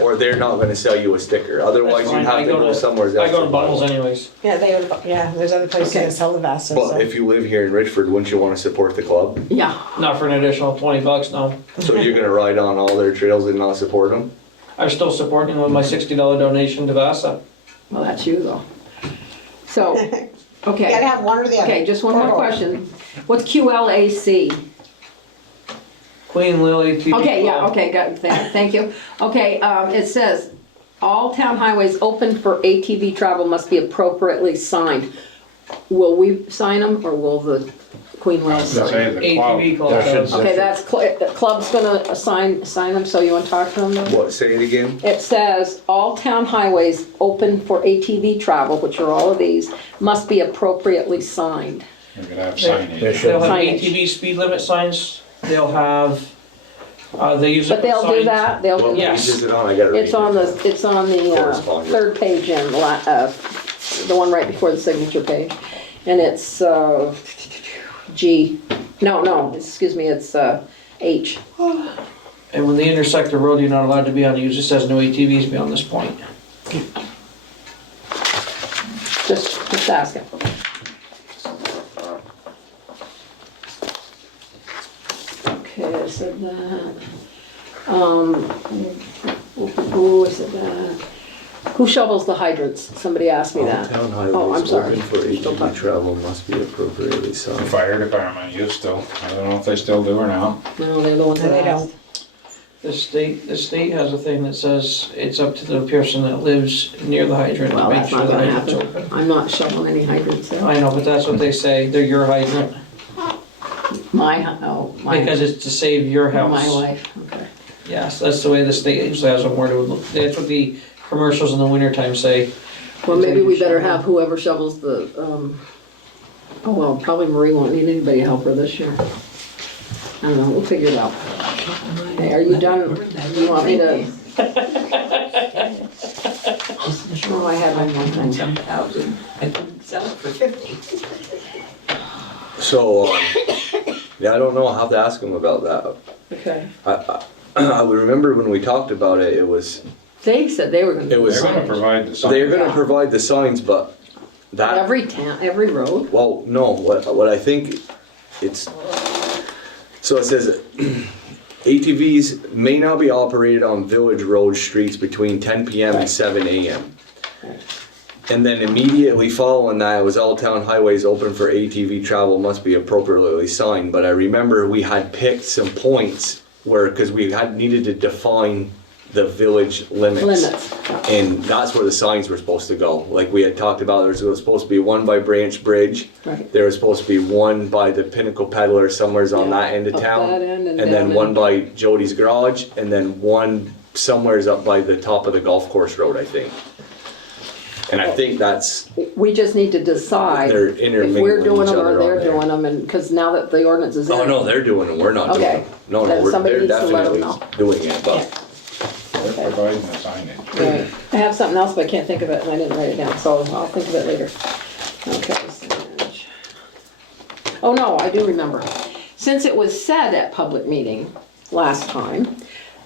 or they're not gonna sell you a sticker. Otherwise, That's you fine. have I to go somewhere else. I go to and buy Bundles one. anyways. Yeah, there's other places Okay. that sell the VASA, But so. if you live here in Richford, wouldn't you wanna support the club? Yeah, Not for an additional $20, no. So you're gonna ride on all their trails and not support them? I'm still supporting them with my $60 donation to VASA. well, that's you though. So, You gotta okay, have one or the other. okay, just one more Or. question. What's QLAC? Queen Lily TV. Okay, yeah, Club. okay, got, thank you. Okay, it says, all town highways open for ATV travel must be appropriately signed. Will we sign them, or will the Queen Wells sign? Say the club. ATV club That should- does. Okay, that's, the club's gonna sign them, so you wanna talk to them? then? What, say it again? It says, all town highways open for ATV travel, which are all of these, must be appropriately signed. You're gonna have They signage. should. They'll have Signage. ATV speed limit signs, they'll have, they use it But they'll for do signs. that, they'll, What Yes. page is it on? I gotta read it's on it. the Correspondence. third page in, the one right before the signature page. And it's, G, no, excuse me, it's, H. And when they intersect the road, you're not allowed to be on, it usually says no ATVs beyond this point. Just asking. Okay, I said that. I said that. Who shovels the hydrants? Somebody asked me that. Town Oh, I'm highways sorry. open for Still ATV talking. travel must be appropriately The signed. fire department used to, I don't know if they still do or not. No, they're the ones that They asked. don't. The state has a thing that says it's up to the person that lives near the hydrant to Well, make that's sure not the gonna hydrant's happen. open. I'm not shoveling any hydrants there. I know, but that's what they say, they're your hydrant, My. because it's to save your house. My life, okay. Yes, that's the way the state usually has them worded. That's what the commercials in the wintertime say. Well, maybe we better have whoever shovels the, oh, well, probably Marie won't need anybody to help her this year. I don't know, we'll figure it out. Hey, are you done? Do you want me to? Oh, I had one more thing. 7,000, I couldn't sell it for 50. So, yeah, I don't know, I'll have to ask them about that. Okay. I would remember when we talked about it, it was, They said they were gonna. It was- They're gonna provide the sign. they're gonna provide the signs, but that, Every town, every road? well, no, what I think it's, so it says, ATVs may not be operated on village road streets between 10 PM and 7 AM. And then immediately following that, it was all town highways open for ATV travel must be appropriately signed. But I remember we had picked some points where, because we had needed to define the village limits. Limits. And that's where the signs were supposed to go. Like we had talked about, there was supposed to be one by Branch Bridge. Right. There was supposed to be one by the Pinnacle Peddler somewhere's on Yeah, that end of up town. that end and And down then one in- by Jody's Garage, and then one somewhere's up by the top of the golf course road, I think. And I think that's, We just need to decide They're if intermingling we're doing each them or other they're on there. doing them, and, because now that the ordinance is in. oh no, they're doing it, we're not doing Okay. it. No, Then no, somebody they're needs to let 'em definitely know. doing it, but. They're providing the signage. Right. I have something else, but I can't think of it, and I didn't write it down, so I'll think of it later. Okay. signage. Oh, no, I do remember. Since it was said at public meeting last time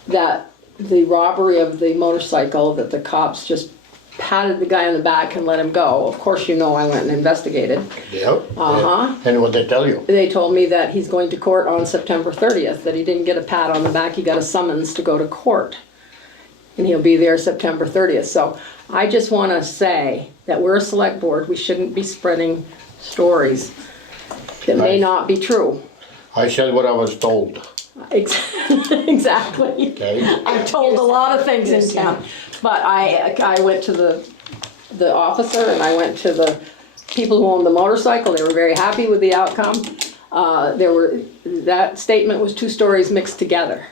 that the robbery of the motorcycle, that the cops just patted the guy on the back and let him go, of course you know I went and investigated. Yep. Uh-huh. And what they tell you? They told me that he's going to court on September 30th, that he didn't get a pat on the back, he got a summons to go to court. And he'll be there September 30th. So I just want to say that we're a select board, we shouldn't be spreading stories that may Right. not be true. I said what I was told, Exactly. okay? I'm told a lot of things in town, but I went to the officer and I went to the people who owned the motorcycle, they were very happy with the outcome. That statement was two stories mixed together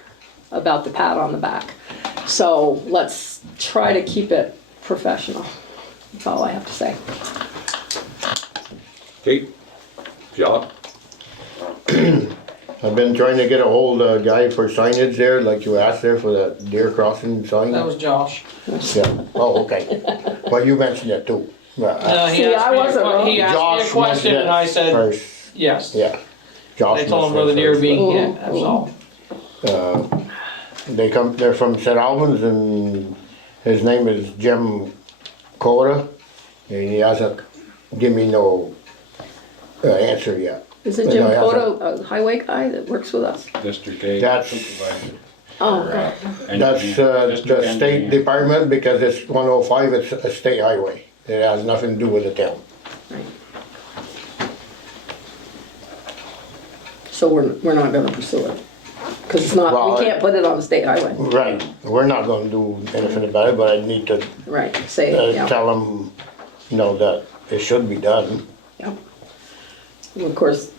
about the pat on the back. So let's try to keep it professional, that's all I have to say. Okay, John? I've been trying to get a hold of a guy for signage there, like you asked there for that deer crossing sign. That was Josh. Yeah, oh, okay. Well, you mentioned it too. But, No, he See, asked I me a wasn't wrong. he asked me a Josh question mentioned and I it said, first, yes. yeah. Josh I told him mentioned where the it deer first. being hit, that's all. They're from St. Albans and his name is Jim Cora, and he hasn't given me no answer yet. Isn't Jim No, he hasn't. Cotto a highway guy that works with us? District 8 That's- supervisor. Oh, or, God. That's engineer, district the state engineer. department because it's 105, it's a state highway. It has nothing to do with the town. Right. So we're not gonna pursue it, because it's not, Well, we can't put it on the state highway. Right, we're not gonna do anything about it, but I need to Right, say, yeah, tell them, you know, that it should be done. yeah. And of course,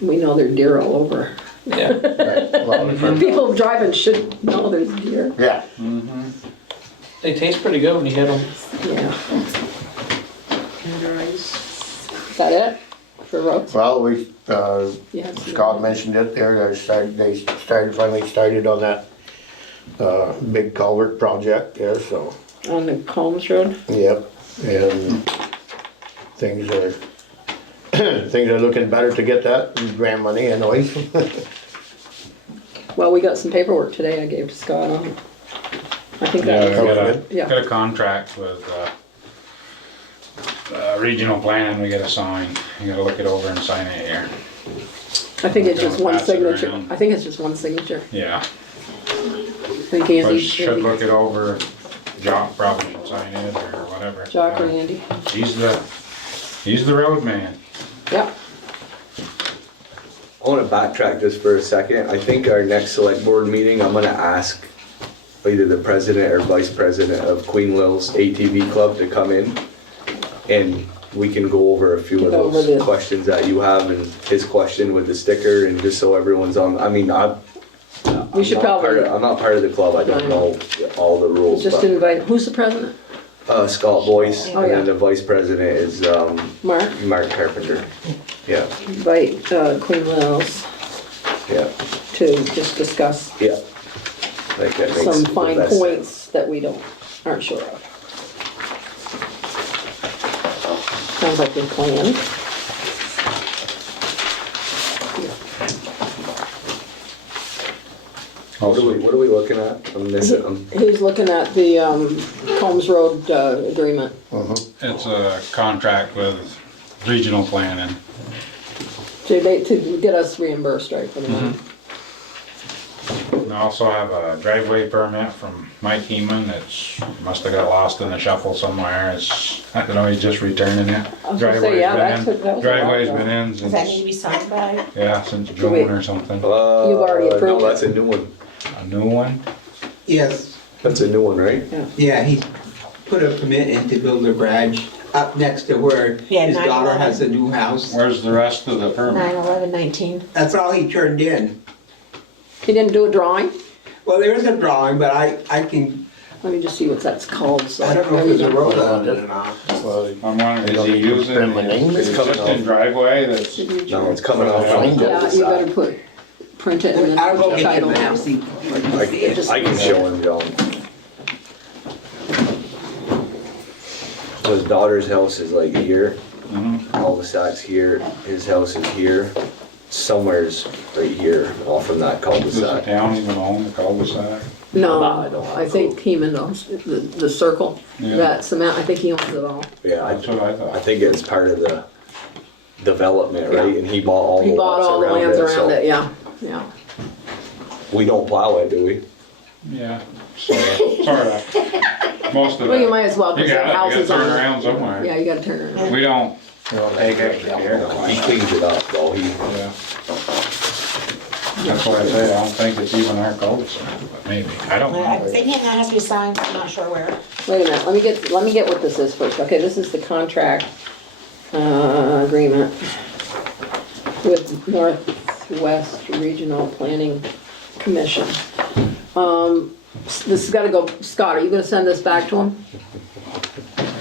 we know there are deer all over. Yeah. Right, well, People driving should know there's deer, yeah, They taste pretty good when you hit them. yeah. Is that it for roads? well, we, You have some- Scott mentioned it there, finally started on that, big culvert project there, so, On the Combs Road? yep, and things are, things are looking better to get that grant money anyways. Well, we got some paperwork today I gave to Scott on it. I think Yeah, that we was, got yeah. got a contract with regional plan we gotta sign. You gotta look it over and sign it here. I think it's just one Pass it signature. around. I think it's just one signature. Yeah, I think Andy, but should look it over. Jock probably should sign it or whatever. Jock or Andy. He's the road man. Yep. I wanna backtrack just for a second. I think our next select board meeting, I'm gonna ask either the president or vice president of Queen Lil's ATV club to come in. And we can go over a few of Go over those the- questions that you have and his question with the sticker and just so everyone's on, I mean, We should probably, I'm not part of the club, I don't know all the rules, just but, invite, who's the president? Scott Boyce, Oh, and yeah. then the vice president is, Mark? Mark Carpenter. Yeah, Invite Queen Wells yeah, to just discuss yeah. I think that makes some the fine best sense. points that we aren't sure of. Sounds like a plan. What are we looking at? I'm missing, He's looking at the Combs Road agreement. It's a contract with regional planning. To get us reimbursed, right, for the money. And I also have a driveway permit from Mike Heeman that's, must have got lost in the shuffle somewhere. It's, I don't know, he's just returning it. I was gonna say, yeah, that was a while Driveway's ago. been in Does that need to since, be signed by? yeah, since wait. June or something. You've already approved No, it. that's a new one. A new one? Yes, That's a new one, right? yeah, he put a permit in to build a garage up next to where Yeah, his daughter 9/11. has a new house. Where's the rest of the permit? 9/11/19. That's all he turned in. He didn't do a drawing? Well, there is a drawing, but I can, Let me just see what that's called, so. I don't know if there's a road on it or not. Well, I'm wondering, is he using Spend my name, his it's coming existing off. driveway that's, No, it's coming off on the Yeah, you better side. print it and I'll then go get title the it map, out. see. I can show him, John. So his daughter's house is like here, cul-de-sac's here, his house is here, somewhere's right here off from that does the cul-de-sac. town even own the cul-de-sac? No, I don't have I think Heeman owns the circle, Yeah. that cement, I think he owns it all. Yeah, That's what I I thought. think it's part of the development, right? And he bought all the He bought lots all the around lands it, around so it, yeah, yeah. we don't plow it, do we? Yeah, sorta. Most of it. Well, you might as well, You because the gotta house is turn on around it. somewhere. Yeah, you gotta turn it around. We don't take extra care. He cleans it up, though, Yeah. That's what I say, I don't think it's even our cul-de-sac, but maybe, I don't I'm know. thinking that has to be signed, I'm not sure where. Wait a minute, let me get what this is first. Okay, this is the contract, agreement with Northwest Regional Planning Commission. This has gotta go, Scott, are you gonna send this back to him?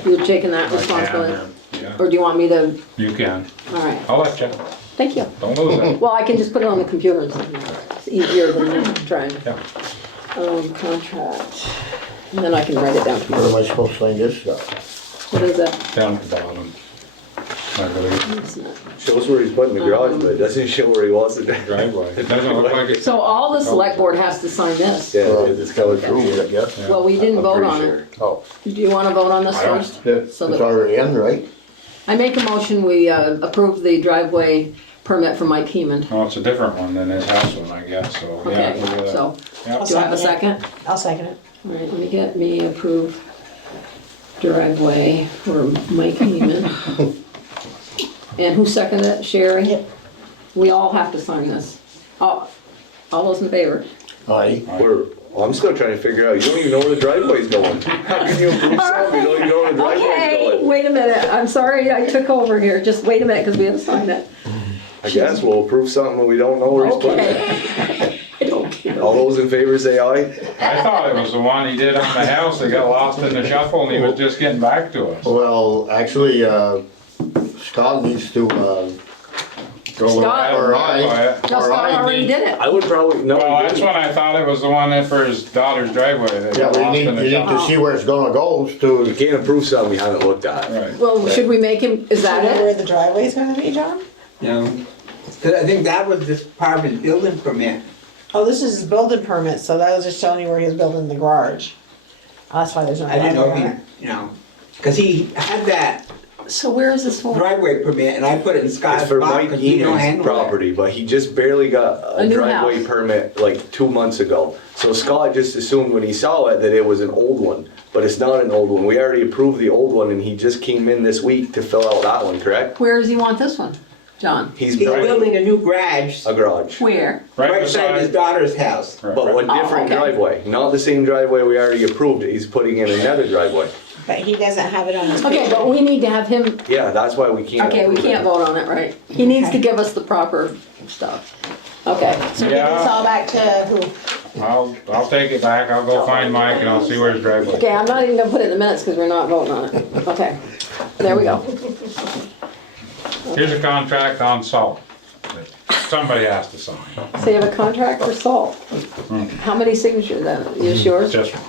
You're taking that I can, responsibility? yeah, Or do you want me to, you can, alright, I'll let you, thank you. don't lose it. Well, I can just put it on the computer and something. It's easier than trying. Yeah. Contract, and then I can write it down Where tomorrow. am I supposed to sign this stuff? What is that? Down at the bottom. I believe, It's not- Shows where he's putting the garage, but it doesn't show where he wants it. driveway, it doesn't look like it's. So all the select board has to sign this? Yeah, Well, it's it's covered approved, I through. guess. Well, we didn't I'm vote pretty on sure. it. Oh, Do you wanna vote on this I don't- first? it's So that- already in, right? I make a motion, we approve the driveway permit for Mike Heeman. Well, it's a different one than his house one, I guess, so, yeah. Okay, we'll do that. so, Yeah. do I have a second? I'll second it. All right, let me get me approved driveway for Mike Heeman. And who seconded it? Sherry? Yep. We all have to sign this. All those in favor? Aye. I'm still trying to figure out, you don't even know where the driveway's going. How can you approve something, you don't even know where the driveway's Okay, going? wait a minute, I'm sorry I took over here, just wait a minute, because we haven't signed it. I guess we'll approve something that we don't know where he's putting it. Okay. I don't care. All those in favor say aye. I thought it was the one he did on the house that got lost in the shuffle and he was just getting back to us. Well, actually, Scott needs to, go Scott- or I. No, or Scott I already need- did it. I would probably, no, Well, he that's didn't. when I thought it was the one that for his daughter's driveway that Yeah, got we lost need, in you the need shuffle. to see where it's gonna go You to, can't approve something you haven't looked at. Right. Well, should we make him, is that Do you know it? where the driveway's gonna be, John? No, 'cause I think that was just part of his building permit. Oh, this is his building permit, so that was just telling you where he was building the garage. Oh, that's why there's no I didn't know driveway if on it. he, you know, cause he had that So where is this for? driveway permit, and I put it in It's Scott's for box, Mike because we don't Enan's handle it. property, but he just barely got A a new driveway house. permit like 2 months ago. So Scott just assumed when he saw it that it was an old one, but it's not an old one. We already approved the old one and he just came in this week to fill out that one, correct? Where does he want this one, John? He's He's building building a new garage, a garage, Where? right beside his daughter's house. Right, but right. a different okay. driveway, not the same driveway we already approved. He's putting in another driveway. But he doesn't have it on his. Okay, but we need to have him, Yeah, that's why we can't. okay, we approve it. can't vote on it, right? He needs to give us the proper stuff. Okay, So give this all back to who? I'll take it back, I'll go find Mike and I'll see where his driveway is. okay, I'm not even gonna put it in the minutes because we're not voting on it. Okay, there we go. Here's a contract on salt that somebody has to sign. So you have a contract for salt. How many signatures then? Is yours? Just one.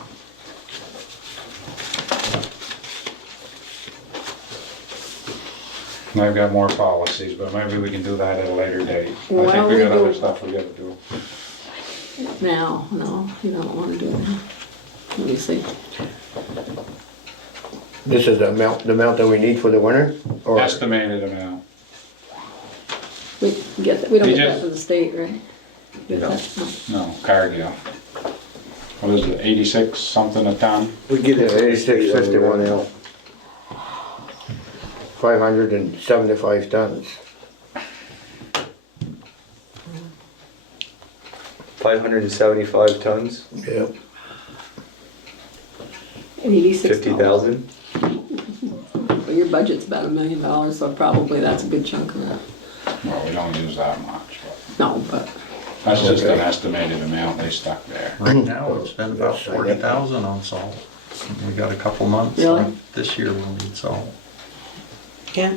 And I've got more policies, but maybe we can do that at a later date. I Why think don't we we got do- other stuff we gotta do. Now, no, you don't wanna do it now. Let me see. This is the amount that we need for the winter? Or Estimated amount. We get that, we don't You get that just- from the state, right? Get No. that? No. No, Cargill. What is it, 86 something a ton? We get Yeah, it. 8651 out. 575 tons. 575 tons, Yep. 86 50,000. Well, your budget's about $1 million, so probably that's a good chunk of it. Well, we don't use that much, but No, but, that's just an estimated amount they stuck there. Right now, it's been about 40,000 on salt. We got a couple months Really? left this year we'll need salt. Yeah.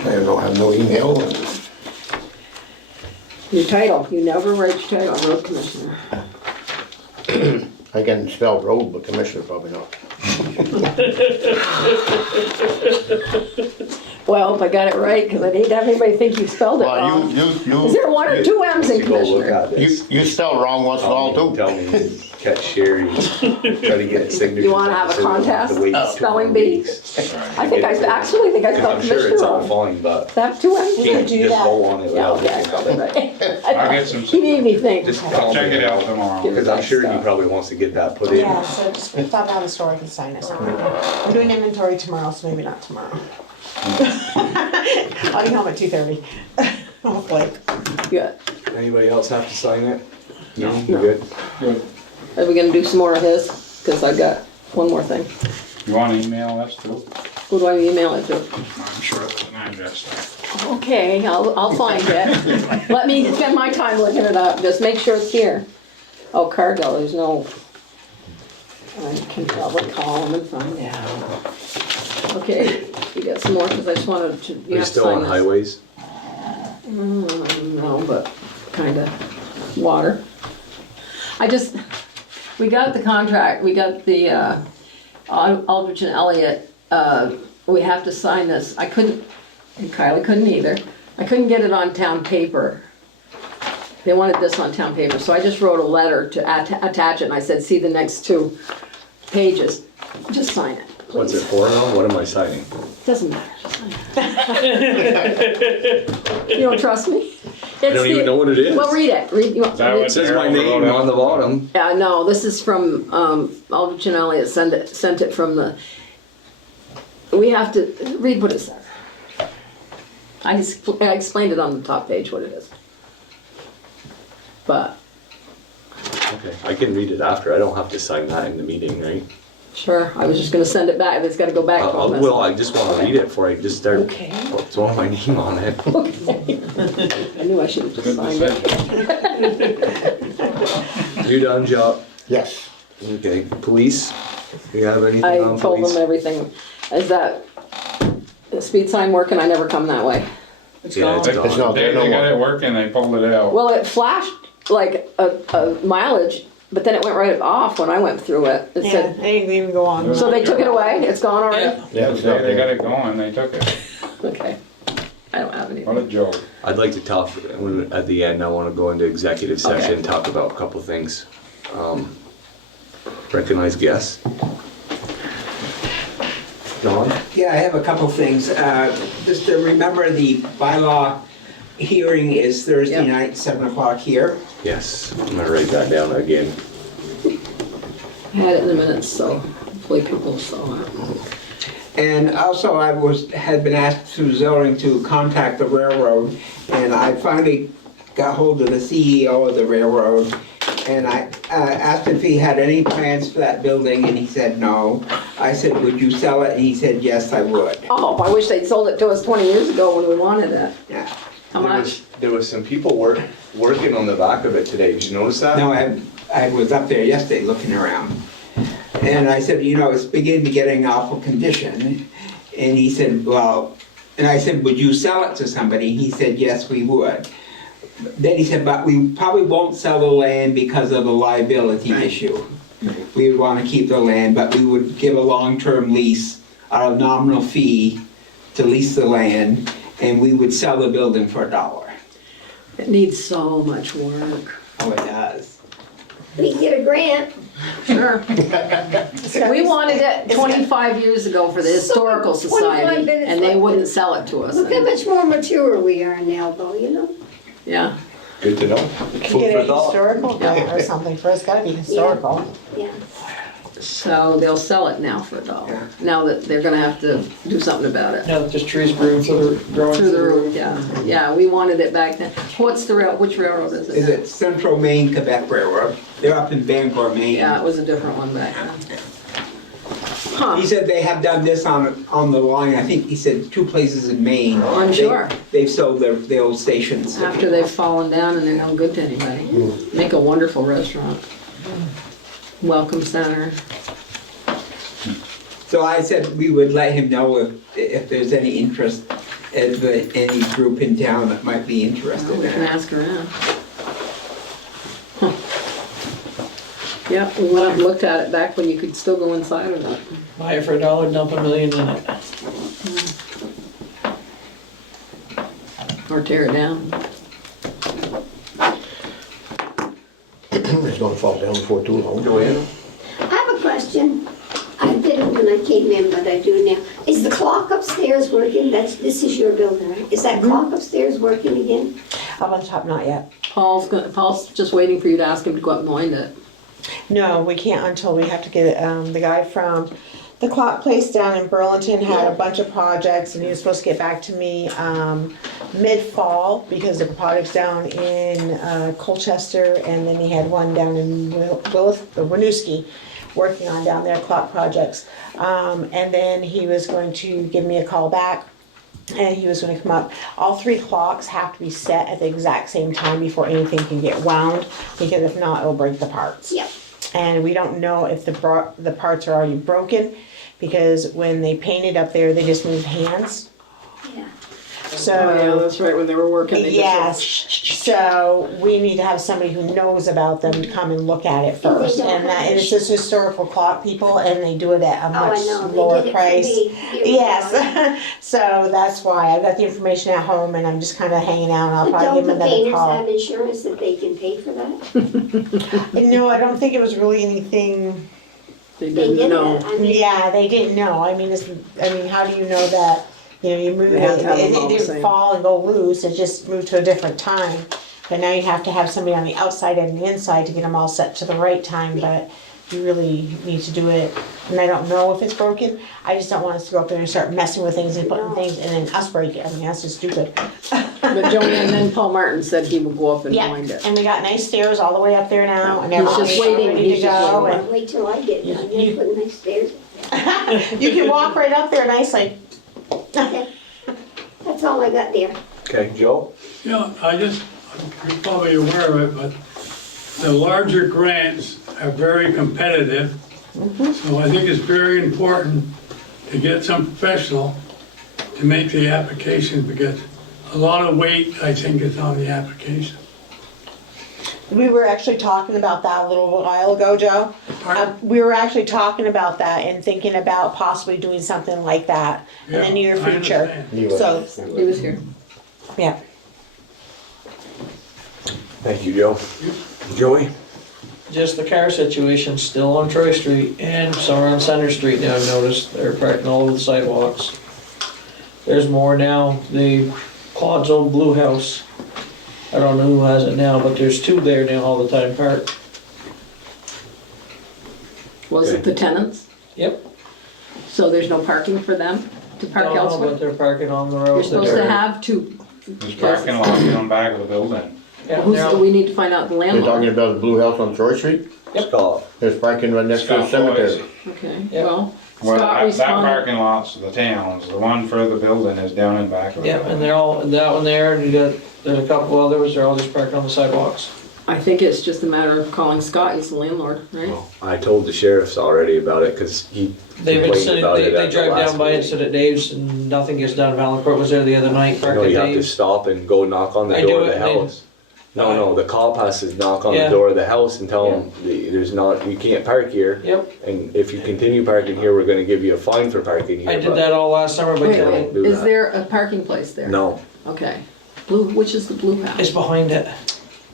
I don't have no email. your title, you never write your title, road commissioner. I can spell road, but commissioner probably not. Well, if I got it right, because I'd hate to have anybody think you spelled it Well, wrong. you, Is there one or two M's in You go look commissioner? at this. you spell wrong once in a while too. Tell me, catch Sherry, try to get signatures. You wanna have a so we don't have to contest? wait 2 Spelling more bee? weeks. I think I actually think I spelled I'm sure commissioner it's all wrong. fine, but Does that have two M's? can't do just that. go on it Yeah, without okay, I spelled it right. I'll get some, He made me think. Just I'll check it out tomorrow. Because I'm sure he probably wants to get that put in. Yeah, so just stop by the store and sign it. I'm doing inventory tomorrow, so maybe not tomorrow. I'll be home at 2:30. Hopefully. Good. Anybody else have to sign it? No, you No. good? Good. Are we gonna do some more of his? Because I got one more thing. You wanna email us too? Who do I email it to? I'm sure it's an address there. Okay, I'll find it. Let me spend my time looking it up, just make sure it's here. Oh, Cargill, there's no, I can probably call them and find out. Okay, you got some more, because I just wanted to, Are you you have to still sign on this. highways? No, but kinda, water. I just, we got the contract, we got the, Aldrich and Elliott, we have to sign this. I couldn't, and Kylie couldn't either. I couldn't get it on town paper. They wanted this on town paper, so I just wrote a letter to attach it, and I said, see the next 2 pages. Just sign it, What's it please. for now? What am I signing? Doesn't matter, just sign it. You don't trust me? I don't even know what it is. Well, read it, read, you want, That It was- says my name on the bottom. yeah, no, this is from, Aldrich and Elliott sent it from the, we have to, read what it says. I explained it on the top page what it is. But, Okay, I can read it after. I don't have to sign that in the meeting, right? sure, I was just gonna send it back, it's gotta go back. to all this. Well, I just want to read it before I just start Okay. throwing my name on it. Okay. I knew I should have just Good signed it. You done, Joe? Yes. Okay, police? You have anything I on told them police? everything. Is that the speed sign working? I never come that way. It's Yeah, it's gone. gone. It's not They there no got it more. working, they pulled it out. Well, it flashed like a mileage, but then it went right off when I went through it. It Yeah, said, they didn't even go on. so they took it away? It's gone already? Yeah. Yeah, The it's day not they got there. it going, they took it. Okay. I don't have any. What a joke. I'd like to talk, at the end, I wanna go into executive session, Okay. talk about a couple things. Recognize guests. Don? Yeah, I have a couple things. Just to remember, the bylaw hearing is Thursday Yep. night, 7 o'clock here. Yes, I'm gonna write that down again. I had it in the minutes, so hopefully people saw it. And also, had been asked through zoning to contact the railroad, and I finally got hold of the CEO of the railroad, and I asked if he had any plans for that building, and he said no. I said, would you sell it? And he said, yes, I would. Oh, I wish they'd sold it to us 20 years ago when we wanted it. Yeah. How much? There was some people working on the back of it today, did you notice that? No, I was up there yesterday looking around. And I said, it's beginning to get in awful condition. And he said, well, and I said, would you sell it to somebody? He said, yes, we would. Then he said, but we probably won't sell the land because of the liability issue. We would want to keep the land, but we would give a long-term lease, a nominal fee to lease the land, and we would sell the building for $1. It needs so much work. Oh, it does. We can get a grant. Sure. We wanted it 25 years ago for the Historical 25 Society, minutes and they left. wouldn't sell it to us. Look how much more mature we are now, though, you know? Yeah. Good to know. Could Food get for a thought. historical grant or something for us, gotta be historical. Yeah. So they'll sell it now for $1. Yeah. Now that they're gonna have to do something about it. Yeah, just trees growing Through the roof, yeah. Yeah, we wanted it back then. which railroad is it? Is now? it Central Maine Quebec Railroad? They're up in Bangor, Maine. Yeah, it was a different one back then. Huh. He said they have done this on the line, I think he said 2 places in Maine. I'm sure. They've sold the old stations. After they've fallen down and they're no good to anybody. Make a wonderful restaurant. Welcome center. So I said we would let him know if there's any interest, any group in town that might be interested We in can it. ask around. Huh. Yeah, we went up and looked at it back when you could still go inside of it. Buy it for $1, dump $1 million in it. Or tear it down. It's gonna fall down before too long. Go in. I have a question. I didn't when I came in, but I do now. Is the clock upstairs working? This is your building, right? Is that clock upstairs working again? Up on top, not yet. Paul's just waiting for you to ask him to go up and wind it. No, we can't until we have to get, the guy from the clock place down in Burlington had a bunch of projects and he was supposed to get back to me, mid-fall because the project's down in, Colchester and then he had one down in Winooski working on down there, clock projects. And then he was going to give me a call back and he was gonna come up. All 3 clocks have to be set at the exact same time before anything can get wound, because if not, it'll break the parts. Yep. And we don't know if the parts are already broken, because when they painted up there, they just moved hands. Yeah. So, that's right, when they were working. yes, so we need to have somebody who knows about them come and look at it first. And it's just historical clock people, and they do it at a Oh, I much know. lower They did it for price. me years ago. Yes, so that's why I've got the information at home and I'm just kind of hanging out and I'll But probably don't give him the another painters call. have insurance that they can pay for that? No, I don't think it was really anything, They They didn't did know. it. I mean, yeah, they didn't know. I mean, how do you know that, you move They have it, to have them all it the didn't same. fall and go loose, it just moved to a different time. But now you have to have somebody on the outside and the inside to get them all set to the right time, but you really need to do it. And I don't know if it's broken, I just don't want us to go up there and start messing with things and putting No. things, and then us break it, I mean, that's just stupid. But Joey, and then Paul Martin said he would go up and Yeah, wind it. and we got nice stairs all the way up there now, and He's just everything's waiting, ready to he's just go, waiting. and wait till I get done, You- then put nice stairs. you can walk right up there nicely. That's all I got there. Okay, Joe? Yeah, you're probably aware of it, but the larger grants are very competitive. So I think it's very important to get some professional to make the application, because a lot of weight, I think, is on the application. We were actually talking about that a little while ago, Joe. We were actually talking about that and thinking about possibly doing something like that in the Yeah, near I future. understand. So, He was here. yeah. Thank you, Joe. Joey? Just the car situation still on Troy Street and some are on Center Street now, I've noticed. They're parking all over the sidewalks. There's more now. The Claude's old blue house. I don't know who has it now, but there's two there now all the time parked. Was it the tenants? Yep. So there's no parking for them to park Don't know, elsewhere? but they're parking on the road. You're supposed to have two. There's parking lot in the back of the building. Yeah, Who's, they're all- we need to find out the You're talking landlord. about the blue house on Troy Street? Scott. There's parking right next to the Scott Boyd's. cemetery. Okay, Yep. well, Well, Scott that responded. parking lot's the town's, the one for the building is down in back of the Yeah, building. and they're all, that one there, and you got, there's a couple others, they're all just parked on the sidewalks. I think it's just a matter of calling Scott, he's the landlord, right? I told the sheriffs already about it, cause he They've been complained sitting, about they it at the drive last down by it, meeting. sit at Dave's, and nothing gets done. Valancourt was there the other night, You parked know, at you have to Dave's. stop and go knock on the I door do of the it, and they- house. No, the cop has to knock on the Yeah. door of the house and tell them, there's not, you can't park here. Yep, And if you continue parking here, we're gonna give you a fine for parking here. I did but- that all last summer by Wait, telling, wait, do is that. there a parking place there? No, Okay. Blue, which is the blue house? it's behind it.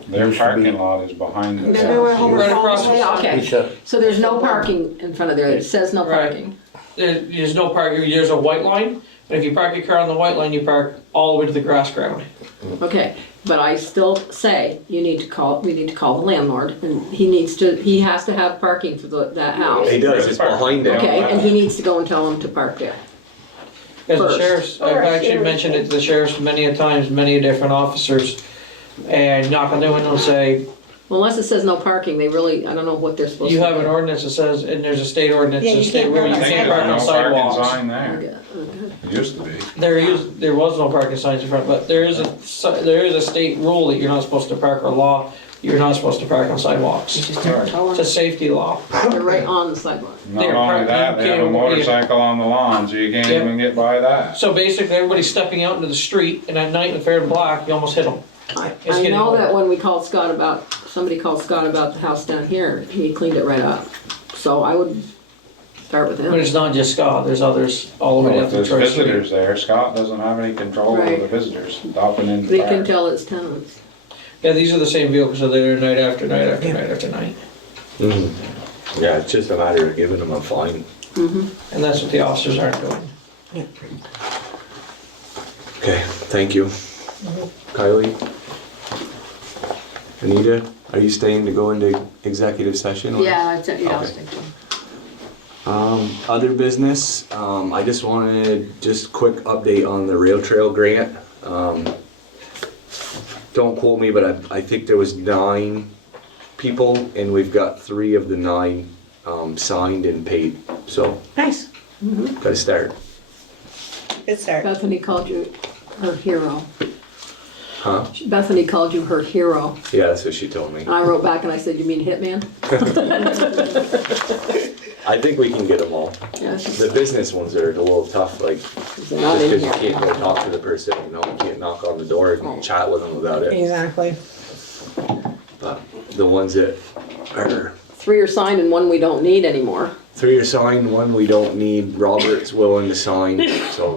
Their parking lot is behind the Remember where house. Homer Right Farms across was? Yeah, He okay, said, so there's no parking in front of there, it says no Right. parking. There's no parking, there's a white line, but if you park your car on the white line, you park all the way to the grass ground. Okay, but I still say, we need to call the landlord, and he has to have parking for that house. he does, it's behind it. Okay, and he needs to go and tell him to park there. As the First. sheriff's, I've actually mentioned it to the sheriffs many a times, many different officers, and knock on their window and say, Well, unless it says no parking, they really, I don't know what they're supposed to you do. have an ordinance that says, and there's a state ordinance, Yeah, a you state can't rule, park you on can't There's park on no parking sidewalks. sign there. Okay, okay. It used to be. There was no parking signs in front, but there is a state rule that you're not supposed to park, or law, you're not supposed to park on sidewalks. You just have to tell It's a them, safety law. they're right on the sidewalk. Not They're only parking, that, they have a can't- motorcycle on the lawn, so you can't Yep. even get by that. So basically, everybody's stepping out into the street, and at night, if they're in black, you almost hit them. It's I getting know old. that when we called Scott about, somebody called Scott about the house down here, he cleaned it right up. So I would start with But him. it's not just Scott, there's others all the way Well, down if through there's Troy Street. visitors there, Scott doesn't have any control over Right. the visitors stopping in They the can car. tell it's tenants. Yeah, these are the same vehicles, so they're night after night after night after night. Mhm. Yeah, it's just a matter of giving them a fine. And that's what the officers aren't doing. Okay, thank you. Kylie? Anita, are you staying to go into executive session? or- Yeah, I'll Okay. stick to it. Other business, I just wanted just quick update on the rail trail grant. Don't quote me, but I think there was 9 people and we've got 3 of the 9 signed and paid, so Nice, gotta start. good start. Bethany called you her hero. Huh? Bethany called you her hero. Yeah, that's what she told me. And I wrote back and I said, you mean Hitman? I think we can get them all. Yeah, she's The business ones are a little tough, like, they're not just in because you here. can't go talk to the person, you know, you can't knock on the door and chat with them about it. Exactly. But the ones that are 3 are signed and 1 we don't need anymore. 3 are signed, 1 we don't need, Robert's willing to sign, so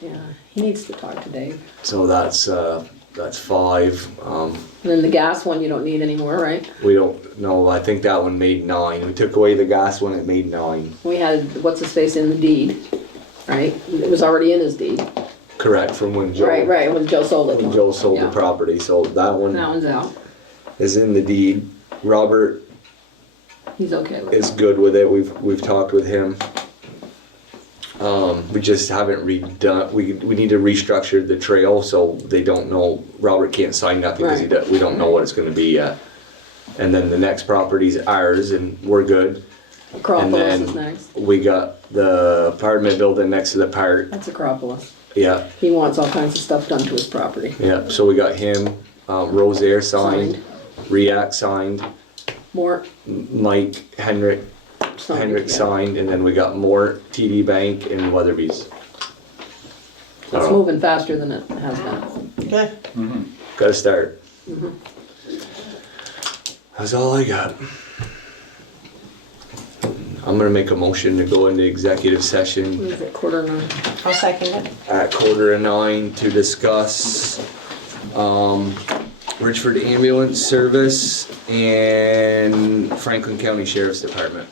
Yeah, he needs to talk to Dave. that's 5. And then the gas one you don't need anymore, right? We don't know, I think that one made 9. We took away the gas one, it made 9. We had, what's his face in the deed, right? It was already in his deed. Correct, from when Joe. Right, when Joe sold it. When Joe sold the Yeah. property, so that one That one's out. is in the deed. Robert He's okay with it. is good with it, we've talked with him. We just haven't redone, we need to restructure the trail so they don't know, Robert can't sign nothing because we don't know what it's gonna be yet. And then the next property's ours and we're good. Acropolis And is then next. we got the apartment building next to the park, That's Acropolis. yeah, He wants all kinds of stuff done to his property. yeah, so we got him, Rosaire signed, React signed, More Mike Henrik signed. yeah. signed, and then we got more TD Bank and Weatherby's. It's moving faster than it has been. Good. Gotta start. That's all I got. I'm gonna make a motion to go into executive session What is it, 8:45? I'll second it. at 8:45 to discuss Richford Ambulance Service and Franklin County Sheriff's Department.